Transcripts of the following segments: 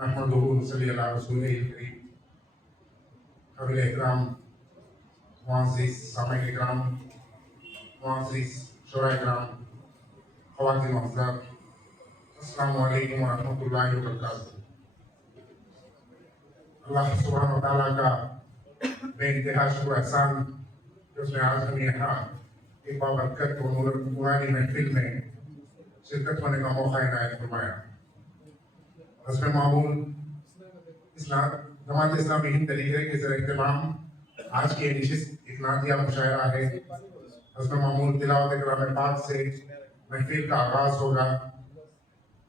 نحمده ونصلي على رسوله الكريم. قابل احترام معزز سامعین اکرام، معزز شعراء اکرام، خواتین و حضرات، السلام علیکم ورحمۃ اللہ وبرکاتہ۔ اللہ سبحانہ و تعالیٰ کا بے انتہا شکر احسان کہ اس نے آج ہمیں یہاں ایک بابرکت و نورانی محفل میں شرکت ہونے کا موقع عنایت فرمایا۔ حسب معمول جماعت اسلامی ہند طریقے کے زیر اہتمام آج کی نشست ایک نعتیہ مشاعرہ ہے۔ حسب معمول تلاوت کلام پاک سے محفل کا آغاز ہوگا۔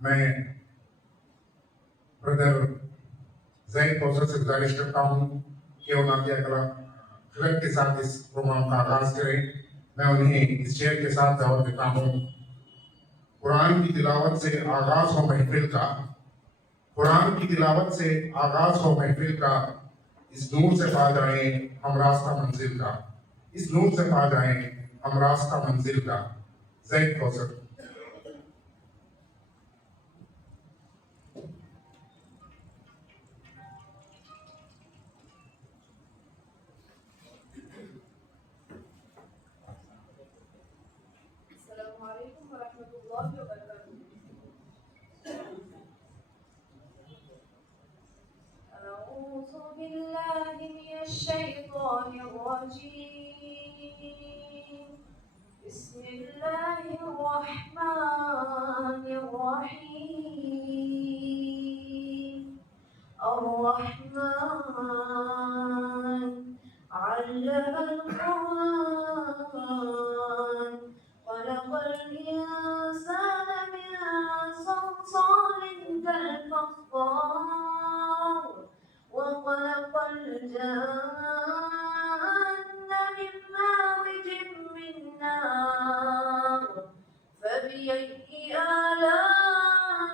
میں بردر زید کوثر سے گزارش کرتا ہوں کہ وہ نعتیہ کلام خلق کے ساتھ اس پروگرام کا آغاز کریں۔ میں انہیں اس شعر کے ساتھ دعوت دیتا ہوں: قرآن کی تلاوت سے آغاز ہو محفل کا، قرآن کی تلاوت سے آغاز ہو محفل کا، اس نور سے پا جائیں ہم راستہ منزل کا، اس نور سے پا جائیں ہم راستہ منزل کا۔ زید کوثر۔ السلام علیکم ورحمۃ اللہ وبرکاتہ۔ أعوذ بالله من الشيطان الرجيم. بسم الله الرحمن الرحيم. الرحمن علم القرآن خلق الإنسان من صلصال كالفخار وخلق الجن من مارج من نار فبأي آلاء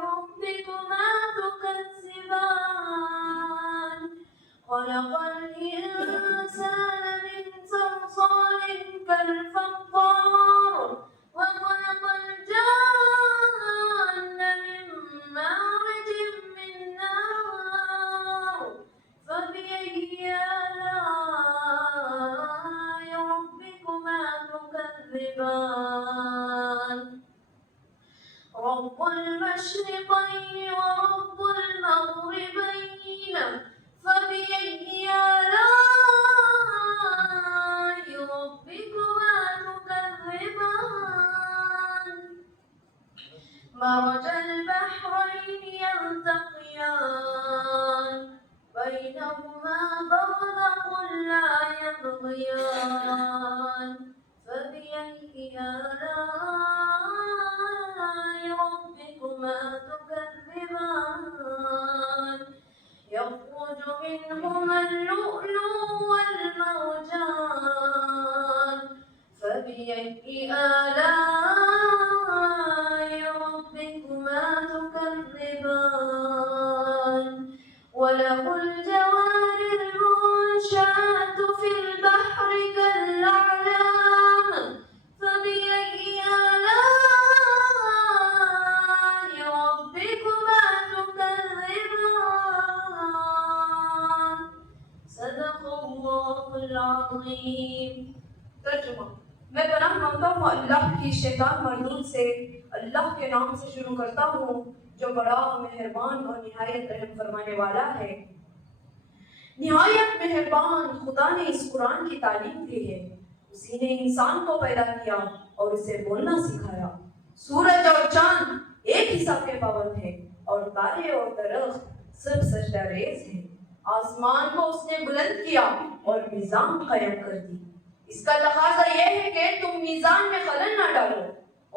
ربكما تكذبان خلق الإنسان من صلصال كالفخار وخلق الجن من مارج من نار فبأي آلاء ربكما تكذبان رب المشرقين ورب المغربين فبأي آلاء ربكما تكذبان مرج البحرين يلتقيان بينهما برزخ لا يبغيان فبأي آلاء ربكما تكذبان يخرج منهما اللؤلؤ والمرجان فبأي آلاء ربكما تكذبان وله الجوار المنشآت في البحر كالأعلام فبأي آلاء ربكما تكذبان صدق اللہ العظیم۔ ترجمہ: میں پناہ مانگتا ہوں اللہ کی شیطان مردود سے۔ اللہ کے نام سے شروع کرتا ہوں جو بڑا مہربان اور نہایت رحم فرمانے والا ہے۔ نہایت مہربان خدا نے اس قرآن کی تعلیم دی ہے۔ اسی نے انسان کو پیدا کیا اور اسے بولنا سکھایا۔ سورج اور چاند ایک ہی سب کے پابند ہیں اور تارے اور درخت سب سجدہ ریز ہیں۔ آسمان کو اس نے بلند کیا اور میزان قائم کر دی۔ اس کا تقاضا یہ ہے کہ تم میزان میں خلل نہ ڈالو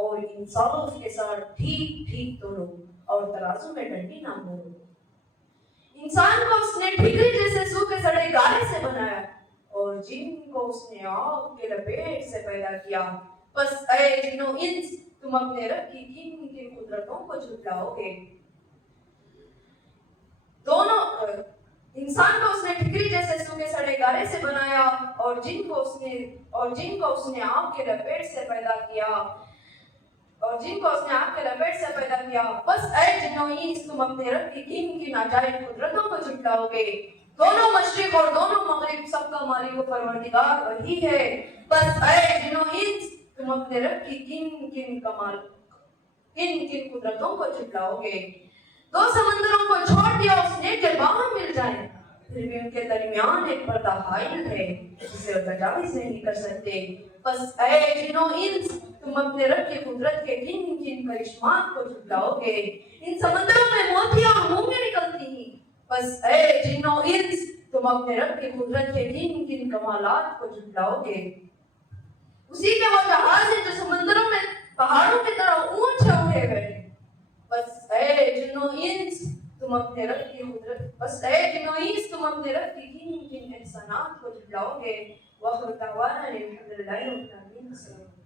اور انصاف کے ساتھ ٹھیک ٹھیک تولو اور ترازو میں ڈنڈی نہ موڑو۔ انسان کو اس نے ٹھیکری جیسے سوکھے سڑے گارے سے بنایا اور جن کو اس نے آگ کے لپیٹ سے پیدا کیا۔ پس اے جن و انس، تم اپنے رب کی کن کن قدرتوں کو جھٹلاؤ گے۔ دونوں انسان کو اس نے ٹھکری جیسے سوکھے سڑے گارے سے بنایا اور جن کو اس نے آگ کے لپیٹ سے پیدا کیا۔ اور جن کو اس نے آگ کے لپیٹ سے پیدا کیا، بس اے جنو انس تم اپنے رب کی کن عجائب قدرتوں کو جھٹلاؤ گے۔ دونوں مشرق اور دونوں مغرب سب کا مالک و پروردگار وہی ہے، بس اے جنو انس تم اپنے رب کی کن قدرتوں کو جھٹلاؤ گے۔ دو سمندروں کو چھوڑ دیا اس نے کہ باہم مل جائیں، پھر بھی ان کے درمیان ایک پردہ حائل ہے جسے وہ تجاوز نہیں کر سکتے، بس اے جنو انس تم اپنے رب کی قدرت کے کن کرشمات کو جھٹلاؤ گے۔ ان سمندروں میں موتیاں اور مونگیں نکلتی ہیں، بس اے جنو انس تم اپنے رب کی قدرت کے کن کمالات کو جھٹلاؤ گے۔ اسی کے وہ جہاز ہیں جو سمندروں میں پہاڑوں کی طرح اونچے اٹھے ہوئے ہیں، بس اے جنو انس تم اپنے رب کی کن احسانات کو جھٹلاؤ گے۔ وآخر دعوانا الحمد للہ رب العالمین۔ السلام علیکم۔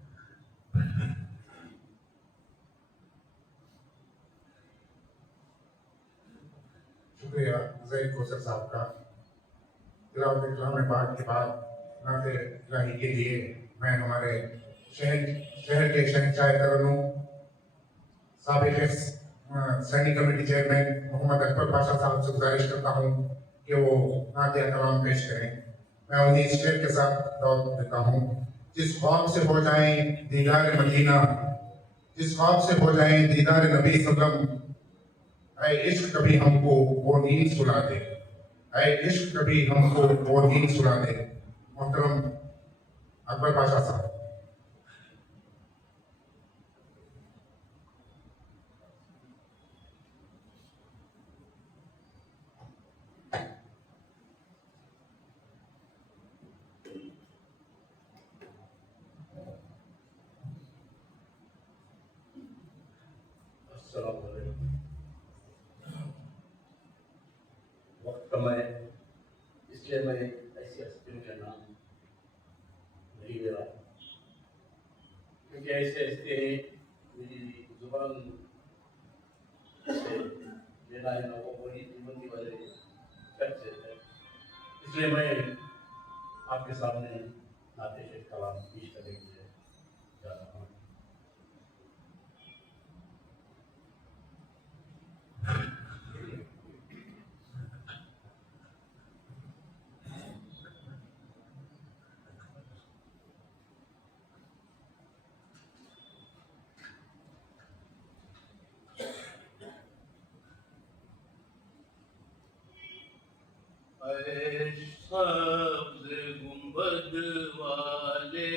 شکریہ زید کوثر صاحب کا۔ تلاوت کلام پاک کے بعد نعت الہی کے لیے میں ہمارے شہر کے شہنشاہ ترنم سابق سینی کمیٹی چیئرمین محمد اکبر پاشا صاحب سے گزارش کرتا ہوں کہ وہ نعت کلام پیش کریں۔ میں انہیں اس شعر کے ساتھ دعوت دیتا ہوں۔ جس خواب سے ہو جائیں دیدار مدینہ، جس خواب سے ہو جائیں دیدار نبی صلم، اے عشق کبھی ہم کو وہ نیند سلا دے، اے عشق کبھی ہم کو وہ نیند سلا دے۔ محترم اکبر پاشا صاحب۔ السلام علیکم۔ وقت کم ہے اس لیے میں ایسی ہستیوں کا نام نہیں لے رہا، کیونکہ ایسے ہستے ہیں میری زبان سے لینا ہے نا وہ وہی جیون کی وجہ کٹ سے ہے، اس لیے میں آپ کے سامنے نعت شیخ کلام پیش کرنے کے لیے جا رہا ہوں۔ اے سبز گنبد والے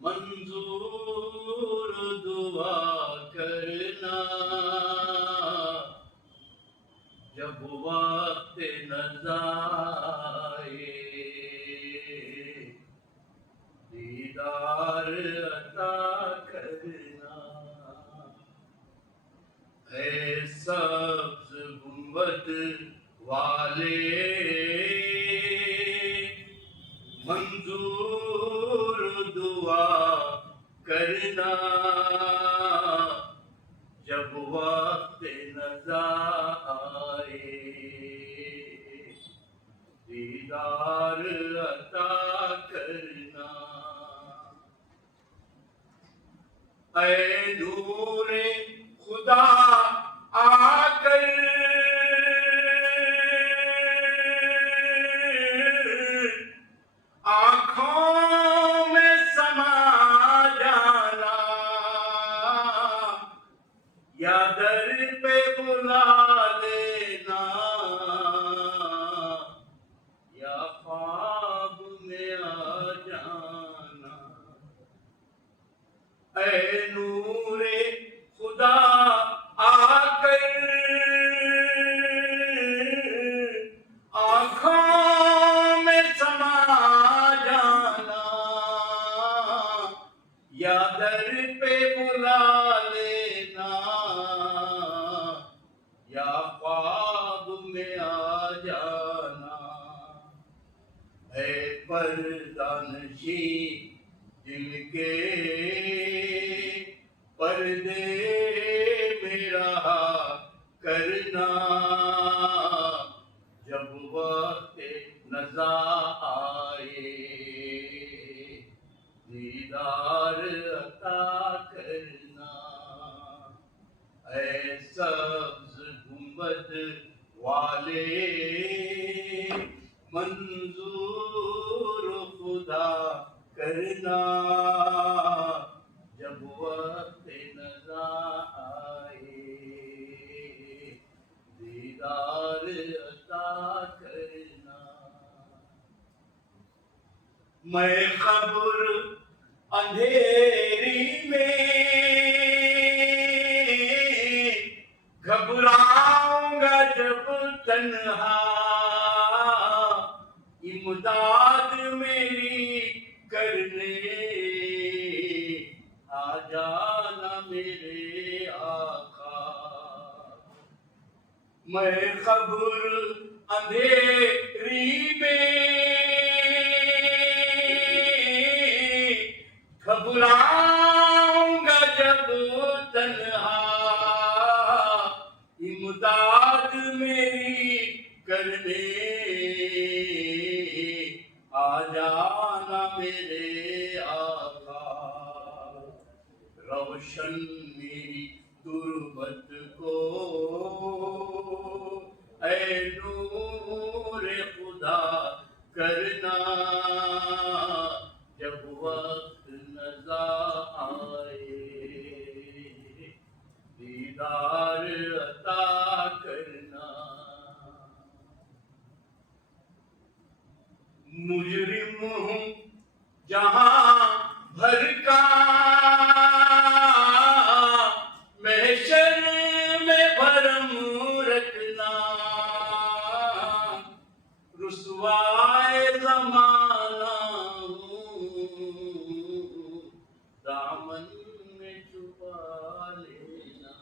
منظور دعا کرنا، جب وقت نزا آئے دیدار عطا کرنا۔ اے سبز گنبد والے منظور دعا کرنا، جب وقت نزا آئے دیدار عطا کرنا۔ اے نور خدا آ کر آنکھوں میں سما جانا، یا در پہ بلا لینا، یا خواب میں آ جانا۔ اے نور خدا آ کر آنکھوں میں سما جانا، یا در پہ بلا لینا، یا خواب میں آ جانا۔ اے پردہ نشین دل کے پردے میں رہا کرنا، جب وقت نزا آئے دیدار جب وقت نزا آئے دیدار عطا کرنا میں قبر اندھیری میں گھبراؤں گا جب تنہا امداد میری کرنے آ جانا میرے آقا میں قبر اندھیری میں گھبراؤں گا جب تنہا امداد میری کرنے آ جانا میرے آقا روشن میری تربت کو اے نور خدا کرنا جب وقت نزا آئے دیدار عطا کرنا مجرم ہوں جہاں بھر کا محشر میں بھرم رکھنا رسوائے زمانہ دامن میں چھپا لینا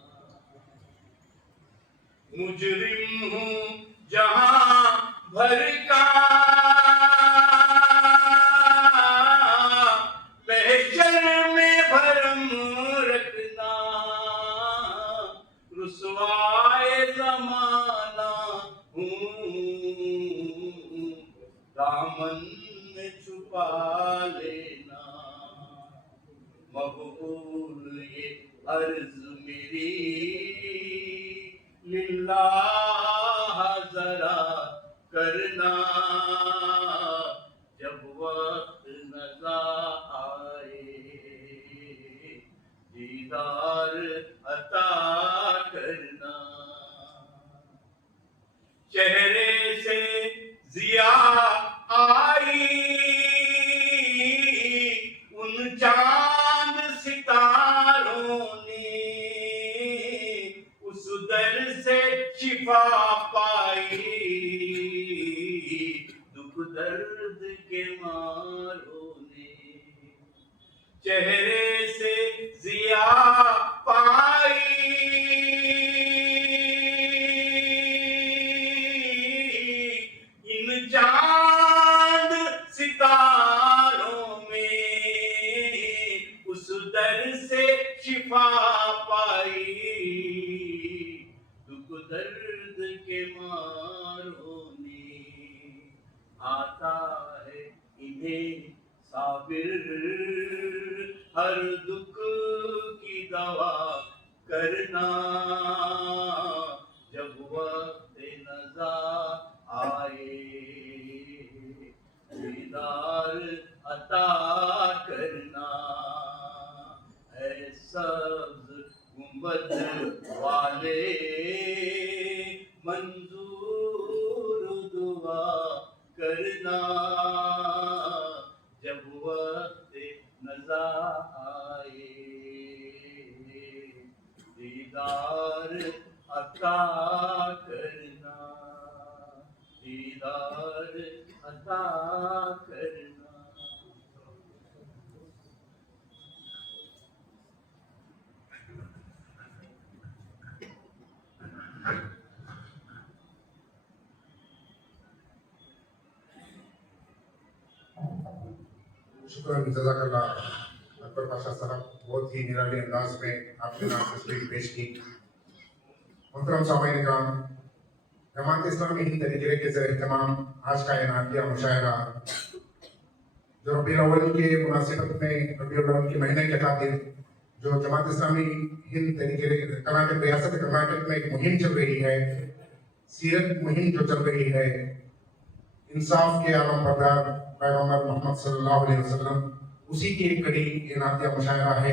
مجرم ہوں جہاں بھر کا محشر میں بھرم رکھنا رسوائے زمانہ دامن میں چھپا لینا مقبول یہ عرض میری للہ ذرا کرنا جب وقت نزا آئے دیدار عطا کرنا چہرے سے ضیا آئی ان چاند ستاروں نے اس در سے شفا پائی دکھ درد کے ماروں نے چہرے سے ضیا پائی ان چاند ستاروں میں اس در سے شفا پائی دکھ درد کے ماروں نے آتا ہے انہیں صابر ہر دکھ کی دوا کرنا جب وقت نزا آئے دیدار عطا کرنا اے سبز گنبد والے منظور دعا کرنا جب وقت نزا آئے دیدار عطا کرنا دیدار عطا کرنا شکر جزاک اللہ اکبر پاشا صاحب بہت ہی نرالی انداز میں آپ نے نام تصویر پیش کی محترم سامعین کرام جماعت اسلامی ہند طریقے کے زیر اہتمام آج کا انعقادیہ مشاعرہ جو ربیع الاول کے مناسبت میں ربیع الاول کے مہینے کے خاطر جو جماعت اسلامی ہند طریقے کرناٹک ریاست کرناٹک میں ایک مہم چل رہی ہے سیرت مہم جو چل رہی ہے انصاف کے عالم بردار پیغمبر محمد صلی اللہ علیہ وسلم اسی کی ایک کڑی انعقادیہ مشاعرہ ہے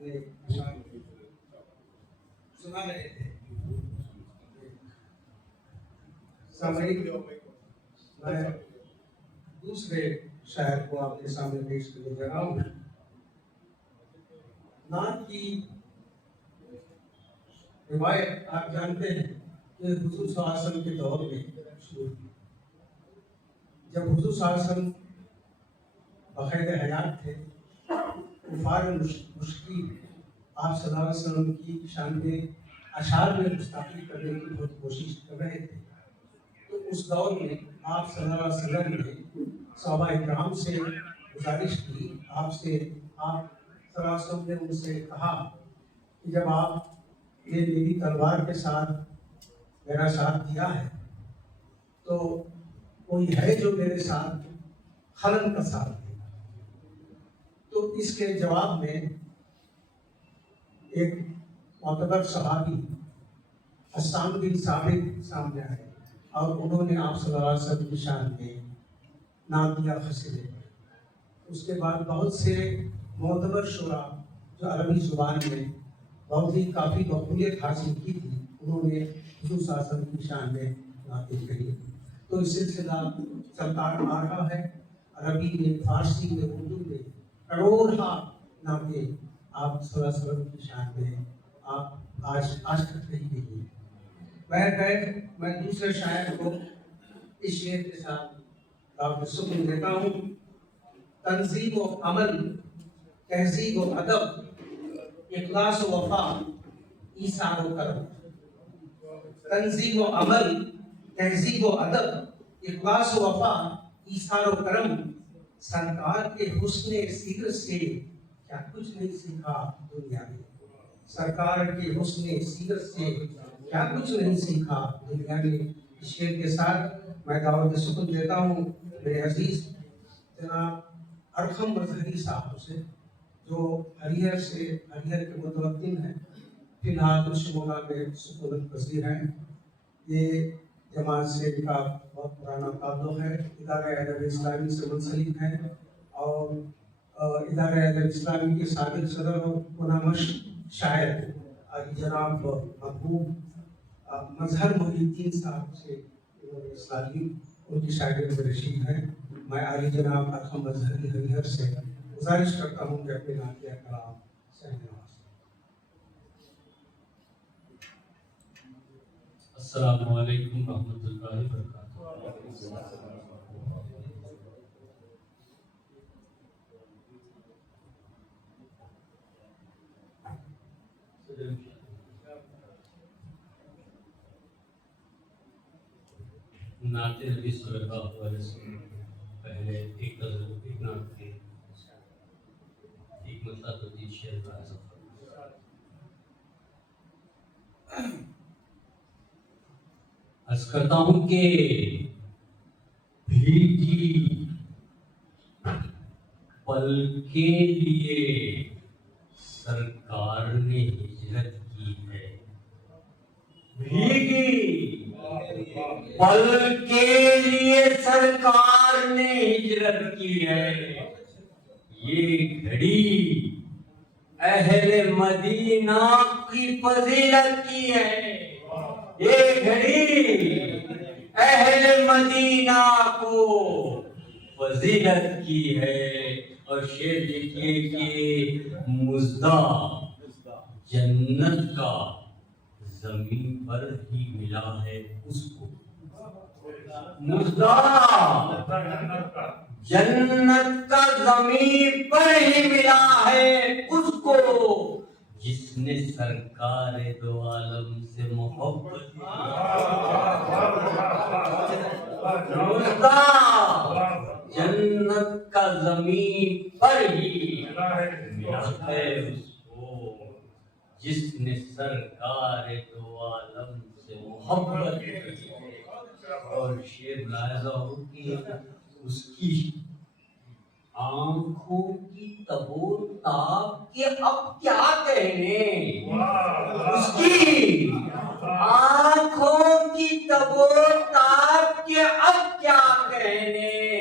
اپنے اشعار سنا رہے تھے. سامعین، میں دوسرے شاعر کو آپ کے سامنے پیش کرنے جا رہا ہوں. نعت کی روایت آپ جانتے ہیں کہ حضور صلی اللہ علیہ وسلم کے دور میں شروع ہوئی. جب حضور صلی اللہ علیہ وسلم بقید حیات تھے، کفار مشرکین آپ صلی اللہ علیہ وسلم کی شان میں اشعار میں گستاخی کرنے کی بہت کوشش کر رہے تھے. تو اس دور میں آپ صلی اللہ علیہ وسلم نے صحابہ اکرام سے گزارش کی، آپ صلی اللہ علیہ وسلم نے ان سے کہا کہ جب آپ نے میری تلوار کے ساتھ میرا ساتھ دیا ہے تو کوئی ہے جو میرے ساتھ خلن کا ساتھ دے. تو اس کے جواب میں ایک معتبر صحابی حسان بن ثابت سامنے آئے اور انہوں نے آپ صلی اللہ علیہ وسلم کی شان میں نعتیہ قصیدے. اس کے بعد بہت سے معتبر شعراء جو عربی زبان میں بہت ہی کافی مقبولیت حاصل کی تھی، انہوں نے حضور صلی اللہ علیہ وسلم کی شان میں نعتیں کہی. تو یہ سلسلہ چلتا آ رہا ہے. عربی میں، فارسی میں، اردو میں کروڑا نعتیں آپ صلی اللہ علیہ وسلم کی شان میں آپ آج تک نہیں دیکھی. میں دوسرے شاعر کو اس شعر کے ساتھ دعوت سکون دیتا ہوں. تنظیم و عمل، تہذیب و ادب، اخلاص و وفا، ایثار و کرم. تنظیم و عمل، تہذیب و ادب، اخلاص و وفا، ایثار و کرم. سرکار کے حسن سیرت سے کیا کچھ نہیں سیکھا دنیا میں. سرکار کے حسن سیرت سے کیا کچھ نہیں سیکھا دنیا میں. اس شعر کے ساتھ میں دعوت سکون دیتا ہوں میرے عزیز جناب ارقم مظہری صاحب سے، جو ہریہر کے متوطن ہیں، فی الحال شمولہ میں سکونت پذیر ہیں. یہ جماعت سے ان کا بہت پرانا تعلق ہے. ادارہ ادب اسلامی سے منسلک ہیں اور ادارہ ادب اسلامی کے سابق صدر و منامش شاعر جناب محبوب مظہر محی الدین صاحب سے انہوں نے اسلامی ان کی شاعری میں رشید ہیں. میں عالی جناب ارقم مظہری ہریہر سے گزارش کرتا ہوں کہ اپنے نعتیہ کلام سے نواز. السلام علیکم ورحمۃ اللہ وبرکاتہ. نعت نبی صلی اللہ علیہ وسلم پہلے ایک غزل، ایک نعت کی ایک مطلب ہوتی شعر کا عرض کرتا ہوں کہ بھیگی پل کے لیے سرکار نے ہجرت کی ہے. بھیگی پل کے لیے سرکار نے ہجرت کی ہے. یہ گھڑی اہل مدینہ کی فضیلت کی ہے. یہ گھڑی اہل مدینہ کو فضیلت کی ہے. اور شعر دیکھیے کہ مزدہ جنت کا زمین پر ہی ملا ہے اس کو. مزدہ جنت کا زمین پر ہی ملا ہے اس کو، جس نے سرکار دو عالم سے محبت کی. مزدہ جنت کا زمین پر ہی ملا ہے اس کو، جس نے سرکار دو عالم سے محبت کی. اور شعر ملاحظہ ہو کہ اس کی آنکھوں کی تب و تاب کے اب کیا کہنے. اس کی آنکھوں کی تب و تاب کے اب کیا کہنے،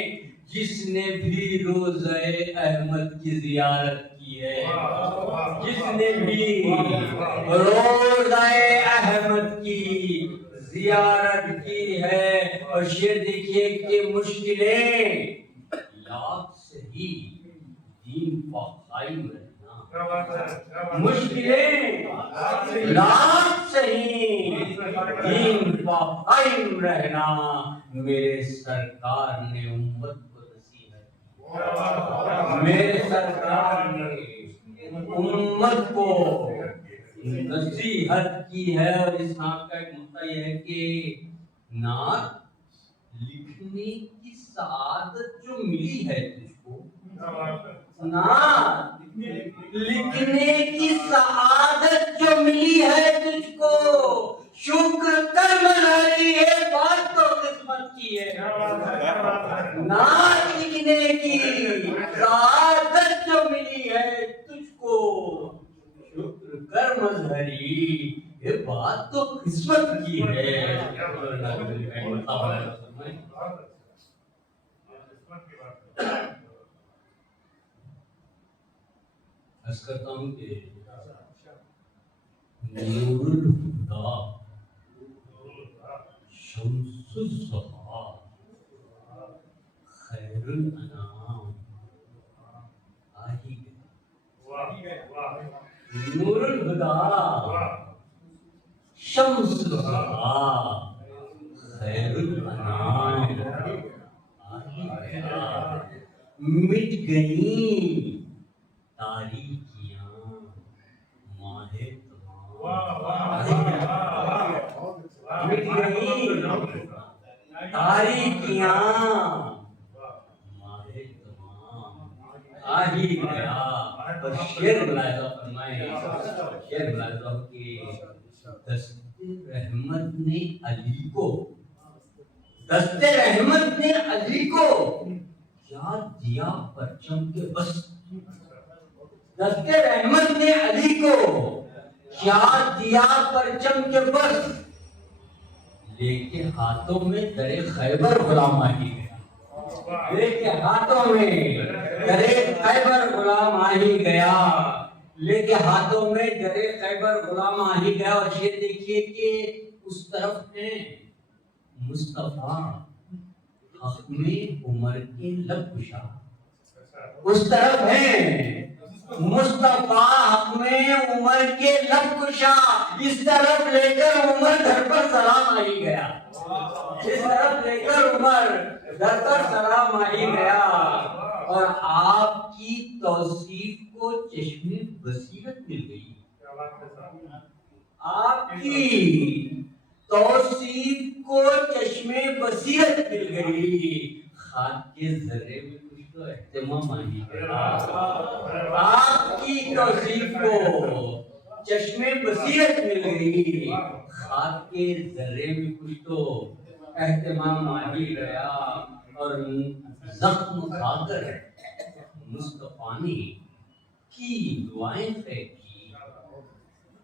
جس نے بھی روضہ احمد کی زیارت کی ہے. جس نے بھی روزہ احمد کی زیارت کی ہے اور شعر دیکھیے کہ مشکلیں لاکھ سہی دین پا قائم رہنا، مشکلیں لاکھ سہی دین پا قائم رہنا میرے سرکار نے امت کو نصیحت، میرے سرکار نے امت کو نصیحت کی ہے۔ اور اس نعت کا ایک نقطہ یہ ہے کہ نعت لکھنے کی سعادت جو ملی ہے تجھ کو، نعت لکھنے کی سعادت جو ملی ہے تجھ کو، شکر کر مناری ہے، بات تو قسمت کی ہے۔ نعت لکھنے کی سعادت جو ملی ہے تجھ کو، شکر کر مظہری یہ بات تو قسمت کی ہے۔ عرض کرتا ہوں کہ نور الہدا شمس الضحیٰ خیر الانام آہی گیا، نور الہدا شمس الضحیٰ خیر الانام آہی گیا، مٹ گئیں تاریکیاں ماہ تمام، مٹ گئیں تاریکیاں ماہ تمام آہی گیا۔ اور شعر ملاحظہ فرمائیں، شعر ملاحظہ ہو کہ دست رحمت نے علی کو، دست رحمت نے علی کو کیا دیا پرچم کے بس، دست رحمت نے علی کو کیا دیا پرچم کے بس، لے کے ہاتھوں میں در خیبر غلام آہی گیا، لے کے ہاتھوں میں در خیبر غلام آہی گیا، لے کے ہاتھوں میں در خیبر غلام آہی گیا۔ اور یہ دیکھیے کہ اس طرف ہیں مصطفیٰ حق میں عمر کے لب کشا، اس طرف ہیں مصطفیٰ حق میں عمر کے لب کشا، اس طرف لے کر عمر گھر پر سلام آہی گیا، اس طرف لے کر عمر گھر پر سلام آہی گیا۔ اور آپ کی توصیف کو چشم بصیرت مل گئی، آپ کی توصیف کو چشم بصیرت مل گئی، خاک کے ذرے میں کچھ تو اہتمام آہی گیا، آپ کی توصیف کو چشم بصیرت مل گئی، خاک کے ذرے میں کچھ تو اہتمام آہی گیا۔ اور زخم کھا کر مصطفیٰ نے کی دعائیں خیر کی،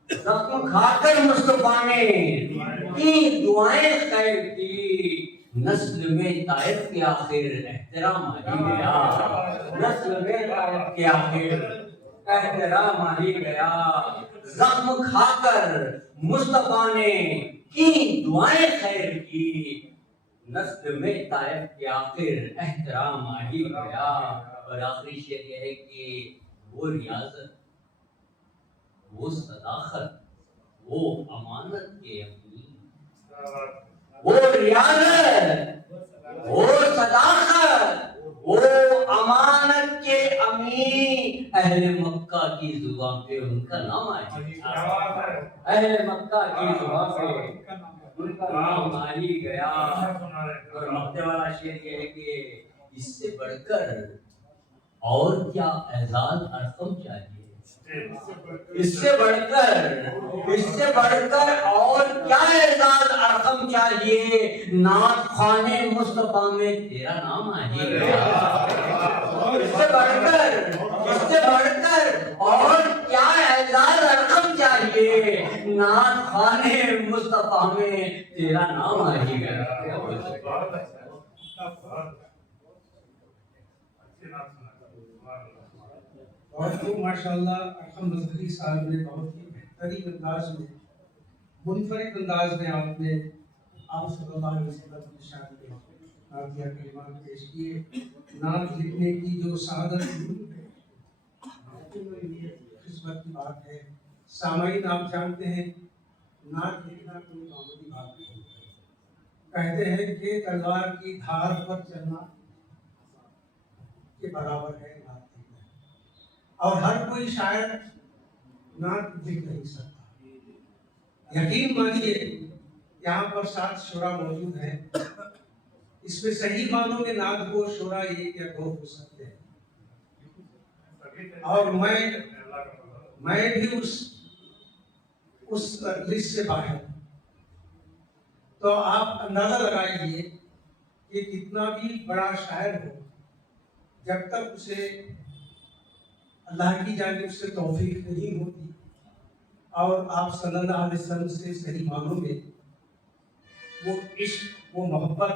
زخم کھا کر مصطفیٰ نے کی دعائیں خیر کی، نسل میں طائف کے آخر احترام آہی گیا، نسل میں طائف کے آخر احترام آہی گیا، زخم کھا کر مصطفیٰ نے کی دعائیں خیر کی، نسل میں طائف کے آخر احترام آہی گیا۔ اور آخری شعر یہ ہے کہ وہ ریاضت، وہ صداقت، وہ امانت کے امی، وہ ریاضت، وہ صداقت، وہ امانت کے امی، اہل مکہ کی زبان پہ ان کا نام آیا، اہل مکہ کی زبان پہ ان کا نام آہی گیا۔ اور مقتے والا شعر یہ ہے کہ اس سے بڑھ کر اور کیا اعزاز ارقم چاہیے، اس سے بڑھ کر اور کیا اعزاز ارقم چاہیے، نعت خوان مصطفیٰ میں تیرا نام آہی گیا، اس سے بڑھ کر اور کیا اعزاز ارقم چاہیے، نعت خوان مصطفیٰ میں تیرا نام آہی گیا۔ اور وہ ماشاءاللہ ارحم مظہری صاحب نے بہت ہی بہترین انداز میں منفرد انداز میں آپ نے آپ صلی اللہ علیہ وسلم کی شان میں نعتیہ کلمات پیش کیے. نعت لکھنے کی جو سعادت قسمت کی بات ہے. سامعین آپ جانتے ہیں نعت لکھنا کوئی معمولی بات نہیں. کہتے ہیں کہ تلوار کی دھار پر چلنا کے برابر ہے نعت لکھنا. اور ہر کوئی شاعر نعت لکھ نہیں سکتا. یقین مانیے یہاں پر 7 شعراء موجود ہیں. اس میں صحیح معنوں میں نعت کو شعراء 1 یا 2 ہو سکتے ہیں. اور میں بھی اس لسٹ سے باہر ہوں. تو آپ اندازہ لگائیے کہ کتنا بھی بڑا شاعر ہو جب تک اسے اللہ کی جانب سے توفیق نہیں ہوتی اور آپ صلی اللہ علیہ وسلم سے صحیح معنوں میں وہ عشق وہ محبت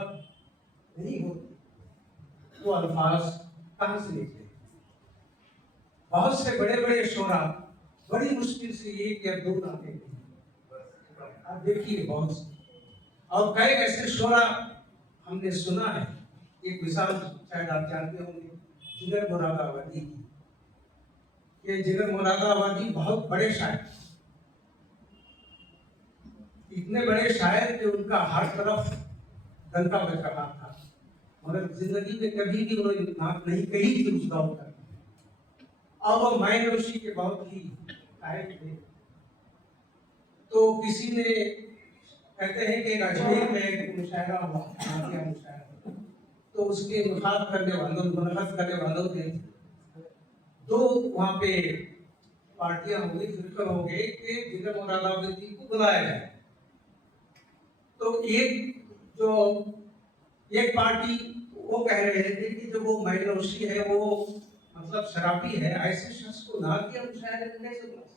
نہیں ہوتی وہ الفاظ کہاں سے نکلے. بہت سے بڑے بڑے شعراء بڑی مشکل سے 1 یا 2 نعتیں ہیں. آپ دیکھیے بہت سے اور کئی ایسے شعراء ہم نے سنا ہے. ایک مثال شاید آپ جانتے ہوں گے جگر مراد آبادی کی. یہ جگر مراد آبادی بہت بڑے شاعر, اتنے بڑے شاعر کہ ان کا ہر طرف ڈنکا بج رہا تھا, مگر زندگی میں کبھی بھی انہوں نے نعت نہیں کہی تھی اس دور تک. اور وہ مائیں نوشی کے بہت ہی قائل تھے. تو کسی نے کہتے ہیں کہ اجمیر میں ایک مشاعرہ ہوا, نعتیہ مشاعرہ, تو اس کے منعقد کرنے والوں نے 2 وہاں پہ پارٹیاں ہو گئی, فرقے ہو گئے کہ جگر مراد آبادی کو بلایا جائے. تو ایک پارٹی وہ کہہ رہے تھے کہ جو وہ مائیں نوشی ہے وہ مطلب شرابی ہے, ایسے شخص کو نعتیہ مشاعرے میں کیسے بلا سکتے.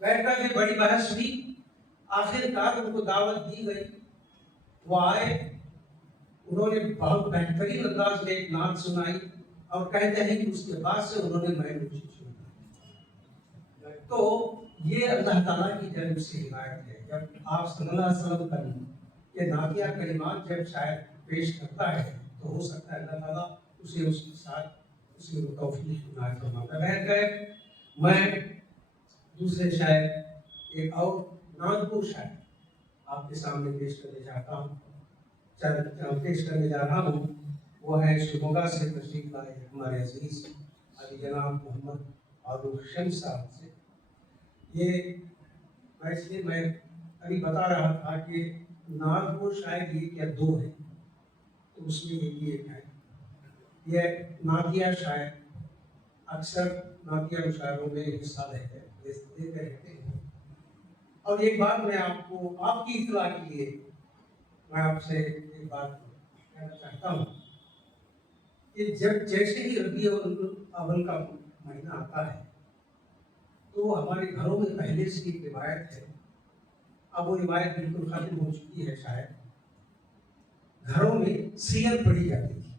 بیٹھ کر کے بڑی بحث ہوئی. آخر کار ان کو دعوت دی گئی, وہ آئے, انہوں نے بہت بہترین انداز میں ایک نعت سنائی اور کہتے ہیں کہ اس کے بعد سے انہوں نے مائیں نوشی چھوڑ دی. تو یہ اللہ تعالیٰ کی جانب سے ہدایت ہے. جب آپ صلی اللہ علیہ وسلم کا یہ نعتیہ کلمات جب شاعر پیش کرتا ہے تو ہو سکتا ہے اللہ تعالیٰ اسے اس کے ساتھ اسے توفیق عنایت فرماتا ہے. میں دوسرے شاعر ایک اور ناگپور شاعر آپ کے سامنے پیش کرنے چاہتا ہوں, پیش کرنے جا رہا ہوں. وہ ہے شموگا سے تشریف لائے ہمارے عزیز علی جناب محمد فاروق شمس صاحب سے. یہ میں ابھی بتا رہا تھا کہ ناگپور شاید 1 یا 2 ہے, تو اس میں یہ ایک ہے. یہ نعتیہ شاعر اکثر نعتیہ مشاعروں میں حصہ لیتے رہتے ہیں. اور ایک بات میں آپ کو آپ کی اطلاع کے لیے میں آپ سے ایک بات کہنا چاہتا ہوں کہ جب جیسے ہی ربیع الاول کا مہینہ آتا ہے تو ہمارے گھروں میں پہلے سے ایک روایت ہے. اب وہ روایت بالکل ختم ہو چکی ہے. شاید گھروں میں سیر پڑھی جاتی تھی,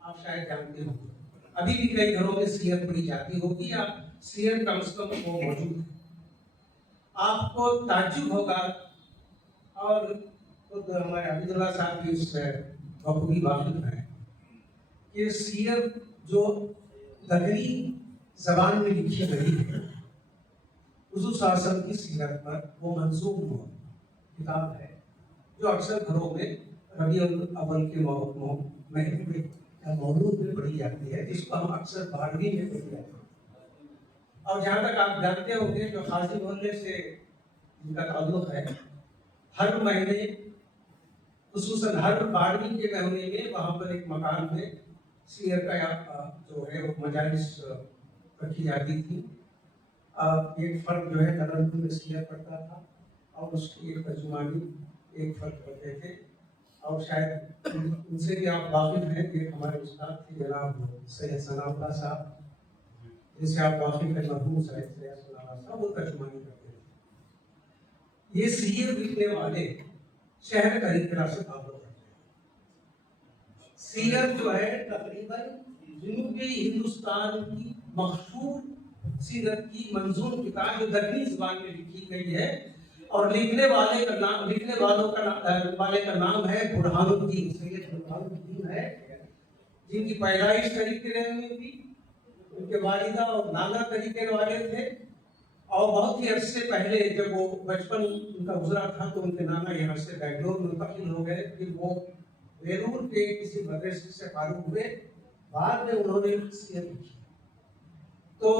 آپ شاید جانتے ہوں. ابھی بھی کئی گھروں میں سیر پڑھی جاتی ہوگی یا سیر کم از کم وہ موجود ہے. آپ کو تعجب ہوگا, اور خود ہمارے عبداللہ صاحب بھی اس بخوبی واقف ہیں کہ سیر جو دکنی زبان میں لکھی گئی ہے حضور صلی اللہ علیہ وسلم کی سیرت پر, وہ منظوم کتاب ہے جو اکثر گھروں میں ربیع الاول کے مہینے میں مولود میں پڑھی جاتی ہے, جس کو ہم اکثر 12ویں میں پڑھی جاتی ہے. اور جہاں تک آپ جانتے ہوں گے جو خاصی محلے سے جن کا تعلق ہے, ہر مہینے خصوصاً ہر 12ویں کے مہینے میں وہاں پر ایک مکان میں سیر کا جو ہے وہ مجالس رکھی جاتی تھی. ایک فرق جو ہے نرنپور میں سیر پڑھتا تھا اور اس کی ایک ترجمانی ایک فرق پڑھتے تھے. اور شاید ان سے بھی آپ واقف ہیں کہ ہمارے استاد تھے جناب سید ثناء اللہ صاحب, جن سے آپ واقف ہیں, مرحوم سید ثناء اللہ صاحب, وہ ترجمانی کرتے تھے. یہ سیر لکھنے والے شہر کرکرا سے تعلق رکھتے ہیں. سیر جو ہے تقریباً جنوبی ہندوستان کی مخصوص سیرت کی منظور کتاب جو دکنی زبان میں لکھی گئی ہے، اور لکھنے والے کا نام ہے برہان الدین، سید برہان الدین ہے، جن کی پیدائش طریقے میں تھی، ان کے والدہ اور نانا طریقے والے تھے، اور بہت ہی عرصے پہلے جب وہ بچپن ان کا گزرا تھا تو ان کے نانا یہاں سے بنگلور منتقل ہو گئے، پھر وہ ویلور کے کسی مدرسے سے فارغ ہوئے، بعد میں انہوں نے سیرت لکھی۔ تو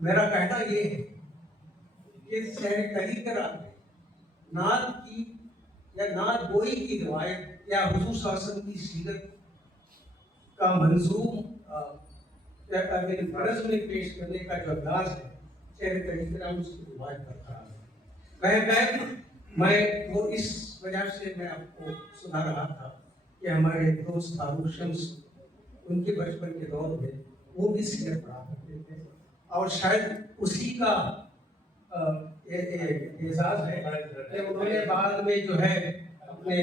میرا کہنا یہ ہے کہ شہر کلی کرا نعت کی یا نعت گوئی کی روایت یا حضور صلی اللہ علیہ وسلم کی سیرت کا منظوم فرض میں پیش کرنے کا جو انداز ہے، شہر کلی کرا اس کی روایت کرتا ہے۔ میں وہ اس وجہ سے میں آپ کو سنا رہا تھا کہ ہمارے دوست فاروق شمس ان کے بچپن کے دور میں وہ بھی سیرت پڑھا کرتے تھے، اور شاید اسی کا اعزاز ہے کہ انہوں نے بعد میں جو ہے اپنے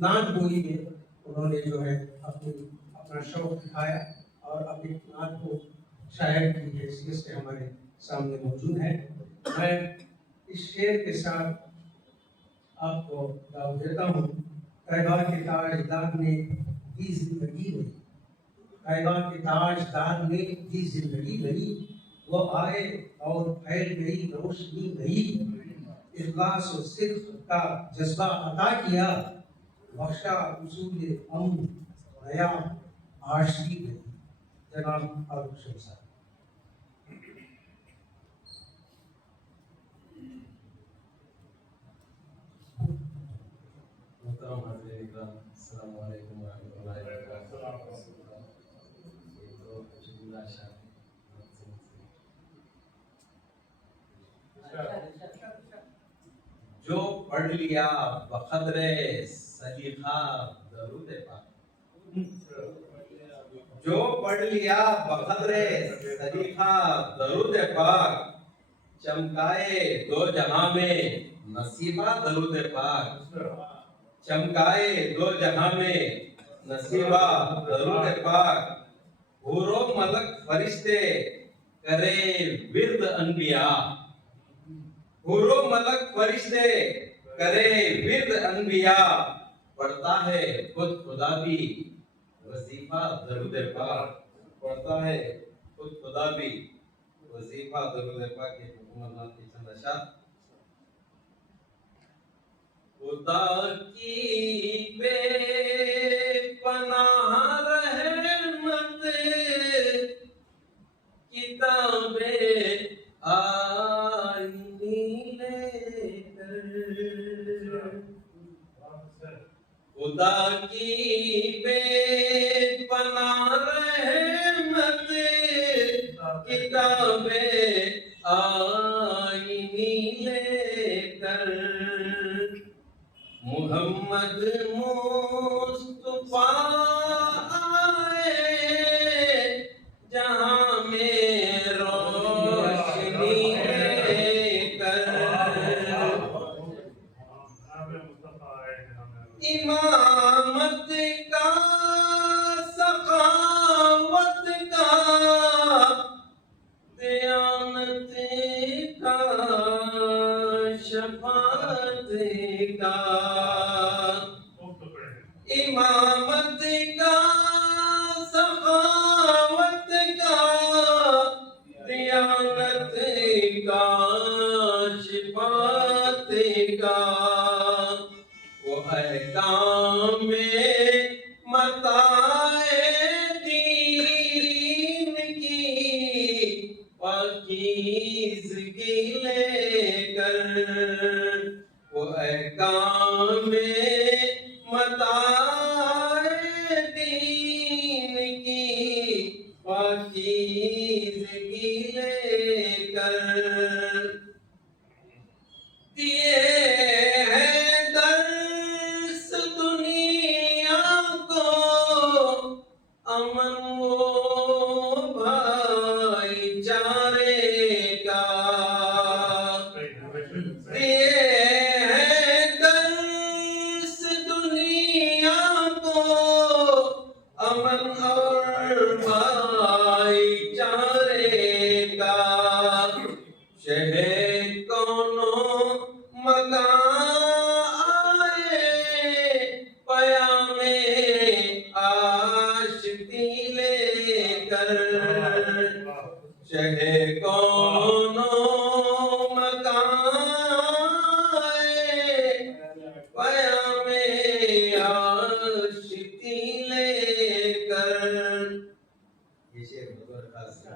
نعت گوئی میں انہوں نے جو ہے اپنا شوق دکھایا، اور اپنی نعت کو شاعر کی حیثیت سے ہمارے سامنے موجود ہے۔ میں اس شعر کے ساتھ آپ کو دعوت دیتا ہوں۔ قیدار کے تاجدار نے دی زندگی نہیں، قیدار کے تاجدار نے دی زندگی نہیں، وہ آئے اور پھیل گئی روشنی نہیں، اخلاص و صدق کا جذبہ عطا کیا، بخشا اصول امن نیا آشتی نہیں۔ جناب فاروق شمس صاحب۔ محترم حاضرین اکرام، السلام علیکم ورحمۃ اللہ وبرکاتہ۔ یہ تو جملہ شاعر جو پڑھ لیا بقدر سلیقہ درود پاک، جو پڑھ لیا بقدر سلیقہ درود پاک، چمکائے دو جہاں میں نصیبہ درود پاک، چمکائے دو جہاں میں نصیبہ درود پاک، حور و ملک فرشتے کرے ورد انبیاء، حور و ملک فرشتے کرے ورد انبیاء، پڑھتا ہے خود خدا بھی وظیفہ درود پاک، پڑھتا ہے خود خدا بھی وظیفہ درود پاک۔ کے حکومت نام کی چند اشعار۔ خدا کی بے پناہ رحمت کتاب آئینی لے کر، خدا کی بے پناہ رحمت کتاب آئینی لے کر، محمد مصطفیٰ آئے جہاں میں روشنی لے کر، امامت کا سخاوت کا دیانت کا شفاعت کا، امامت کا سخاوت کا دیانت کا شفاعت کا، وہ احکام متاع دین کی پاکیزگی لے کر، وہ احکام متاع دین کی پاکیزگی لے کر، دیے ہیں درس دنیا کو امن و بھائی چارے کا، دیے ہیں درس دنیا کو امن اور بھائی چارے شہ کونو مکان آئے پیام آشتی لے کر شہ کونو مکان آئے پیام آشتی لے کر یہ شعر بطور خاص ہے۔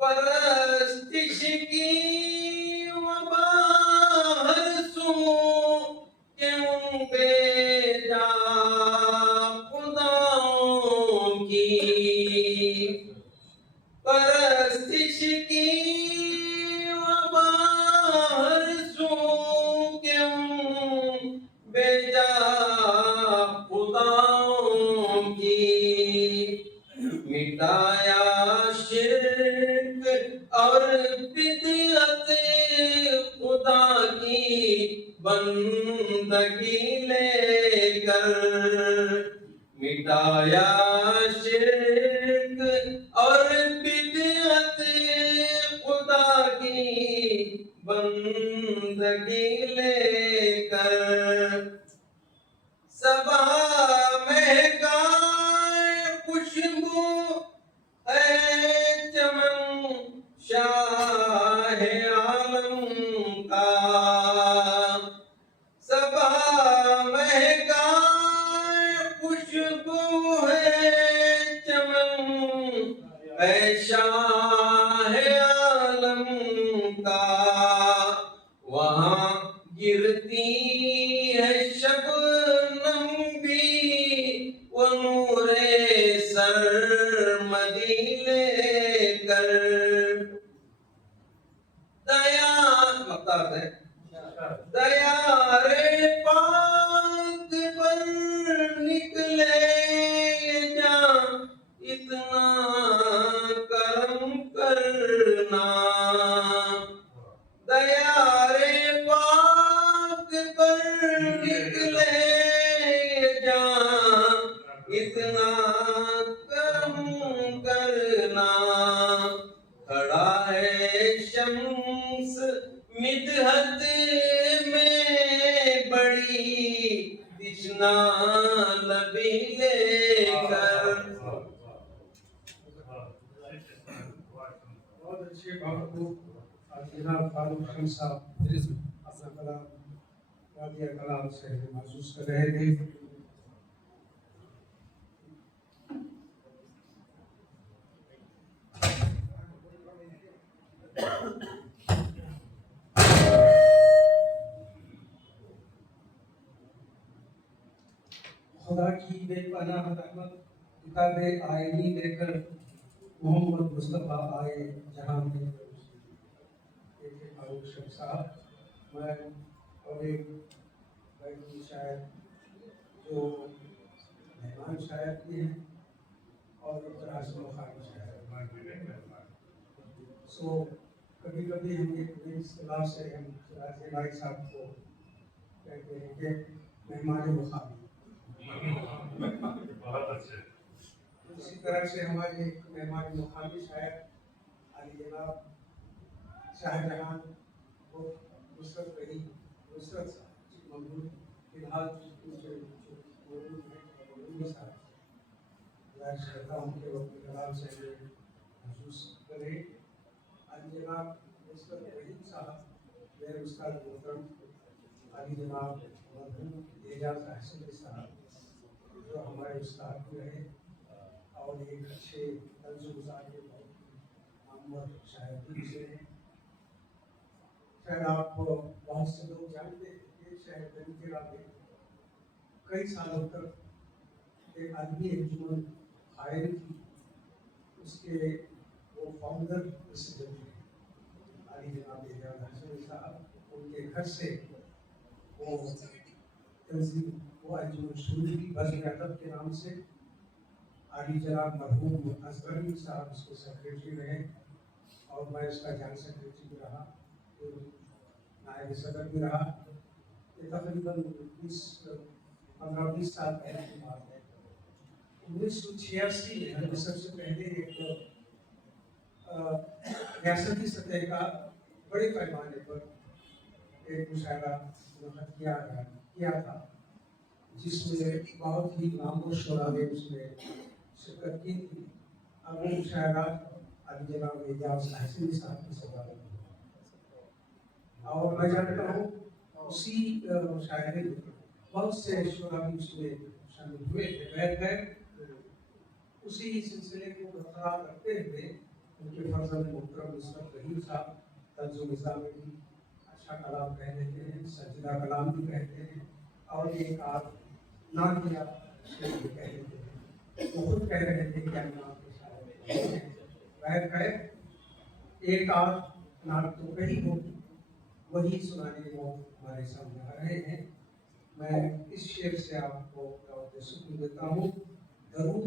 پرستش کی وبا ہر سو کیوں بے جا خداؤں کی پرستش کی وبا ہر سو کیوں بے جا خداؤں کی مٹایا شرک اور بدعت خدا کی بندگی لے کر مٹایا شرک اور بدعت خدا کی بندگی لے کر صبا مہکائے خوشبو اے چمن شاہ عالم کا صبا مہکائے خوشبو ہے چمن اے شاہ عالم کا وہاں گرتی ہے شبنم بھی وہ نور سرمدی لے کر دیا مطلب ہے دیار پاک پر نکلے جاں اتنا کرم کرنا دیار پاک پر نکلے جاں اتنا کرم کرنا کھڑا ہے شمس مدحت میں بڑی تشنا لبی لے کر بہت اچھے بات کو جناب فاروق شمس صاحب اپنا کلام وادی کلام سے محسوس کر رہے تھے۔ خدا کی بے پناہ رحمت کتاب آئینی لے کر محمد مصطفیٰ آئے جہاں میں فاروق شمس صاحب میں اور ایک بیٹی شاعر جو مہمان شاعر بھی ہیں اور ایک طرح سے مخالف شاعر سو کبھی کبھی ہم ایک نئی اصطلاح سے ہم راجی بھائی صاحب کو کہتے ہیں کہ مہمان مخالف اسی طرح سے ہمارے ایک مہمان مخالف شاعر علی جناب شاہ جہاں وہ نصرت رہی نصرت مقبول فی الحال گزارش کرتا ہوں کہ وقت کلام سے محسوس کریں علی جناب نصرت رحیم صاحب میرے استاد محترم علی جناب مرحوم اعجاز احسن صاحب جو ہمارے استاد بھی رہے اور ایک اچھے طنز گزار کے محمد شاعر بھی سے شاید آپ بہت سے لوگ جانتے ہیں کہ شہر بنجرہ میں کئی سالوں تک ایک عالمی انجمن قائم کی اس کے وہ فاؤنڈر پریزیڈنٹ ہیں علی جناب اعجاز احسن صاحب ان کے گھر سے وہ تنظیم وہ انجمن شروع کی بزم ادب کے نام سے علی جناب مرحوم اصغر صاحب اس کو سیکریٹری رہے اور میں اس کا جان سیکریٹری بھی رہا نائب صدر بھی رہا یہ تقریباً 15-20 سال پہلے کی بات ہے 1986 میں ہم نے سب سے پہلے ایک ریاستی سطح کا بڑے پیمانے پر ایک مشاعرہ منعقد کیا تھا، جس میں بہت ہی نامور شعراء نے اس میں شرکت کی تھی۔ اب وہ مشاعرہ علی جناب اعجاز احسنی صاحب کی صدارت میں، اور میں جانتا ہوں اسی مشاعرے میں بہت سے شعراء بھی اس میں شامل ہوئے تھے۔ اسی سلسلے کو برقرار رکھتے ہوئے ان کے فرزند محترم نصرت رحیم صاحب طنز و نظام میں بھی اچھا کلام کہہ لیتے ہیں، سنجیدہ کلام بھی کہتے ہیں، اور ایک آپ نعتیہ شعر بھی کہہ لیتے ہیں۔ وہ خود کہہ رہے تھے کہ ہم آپ کے ساتھ خیر ایک آدھ نعت تو کہی ہوگی، وہی سنانے کو ہمارے سامنے آ رہے ہیں۔ میں اس شعر سے آپ کو دعوت سکون دیتا ہوں۔ درود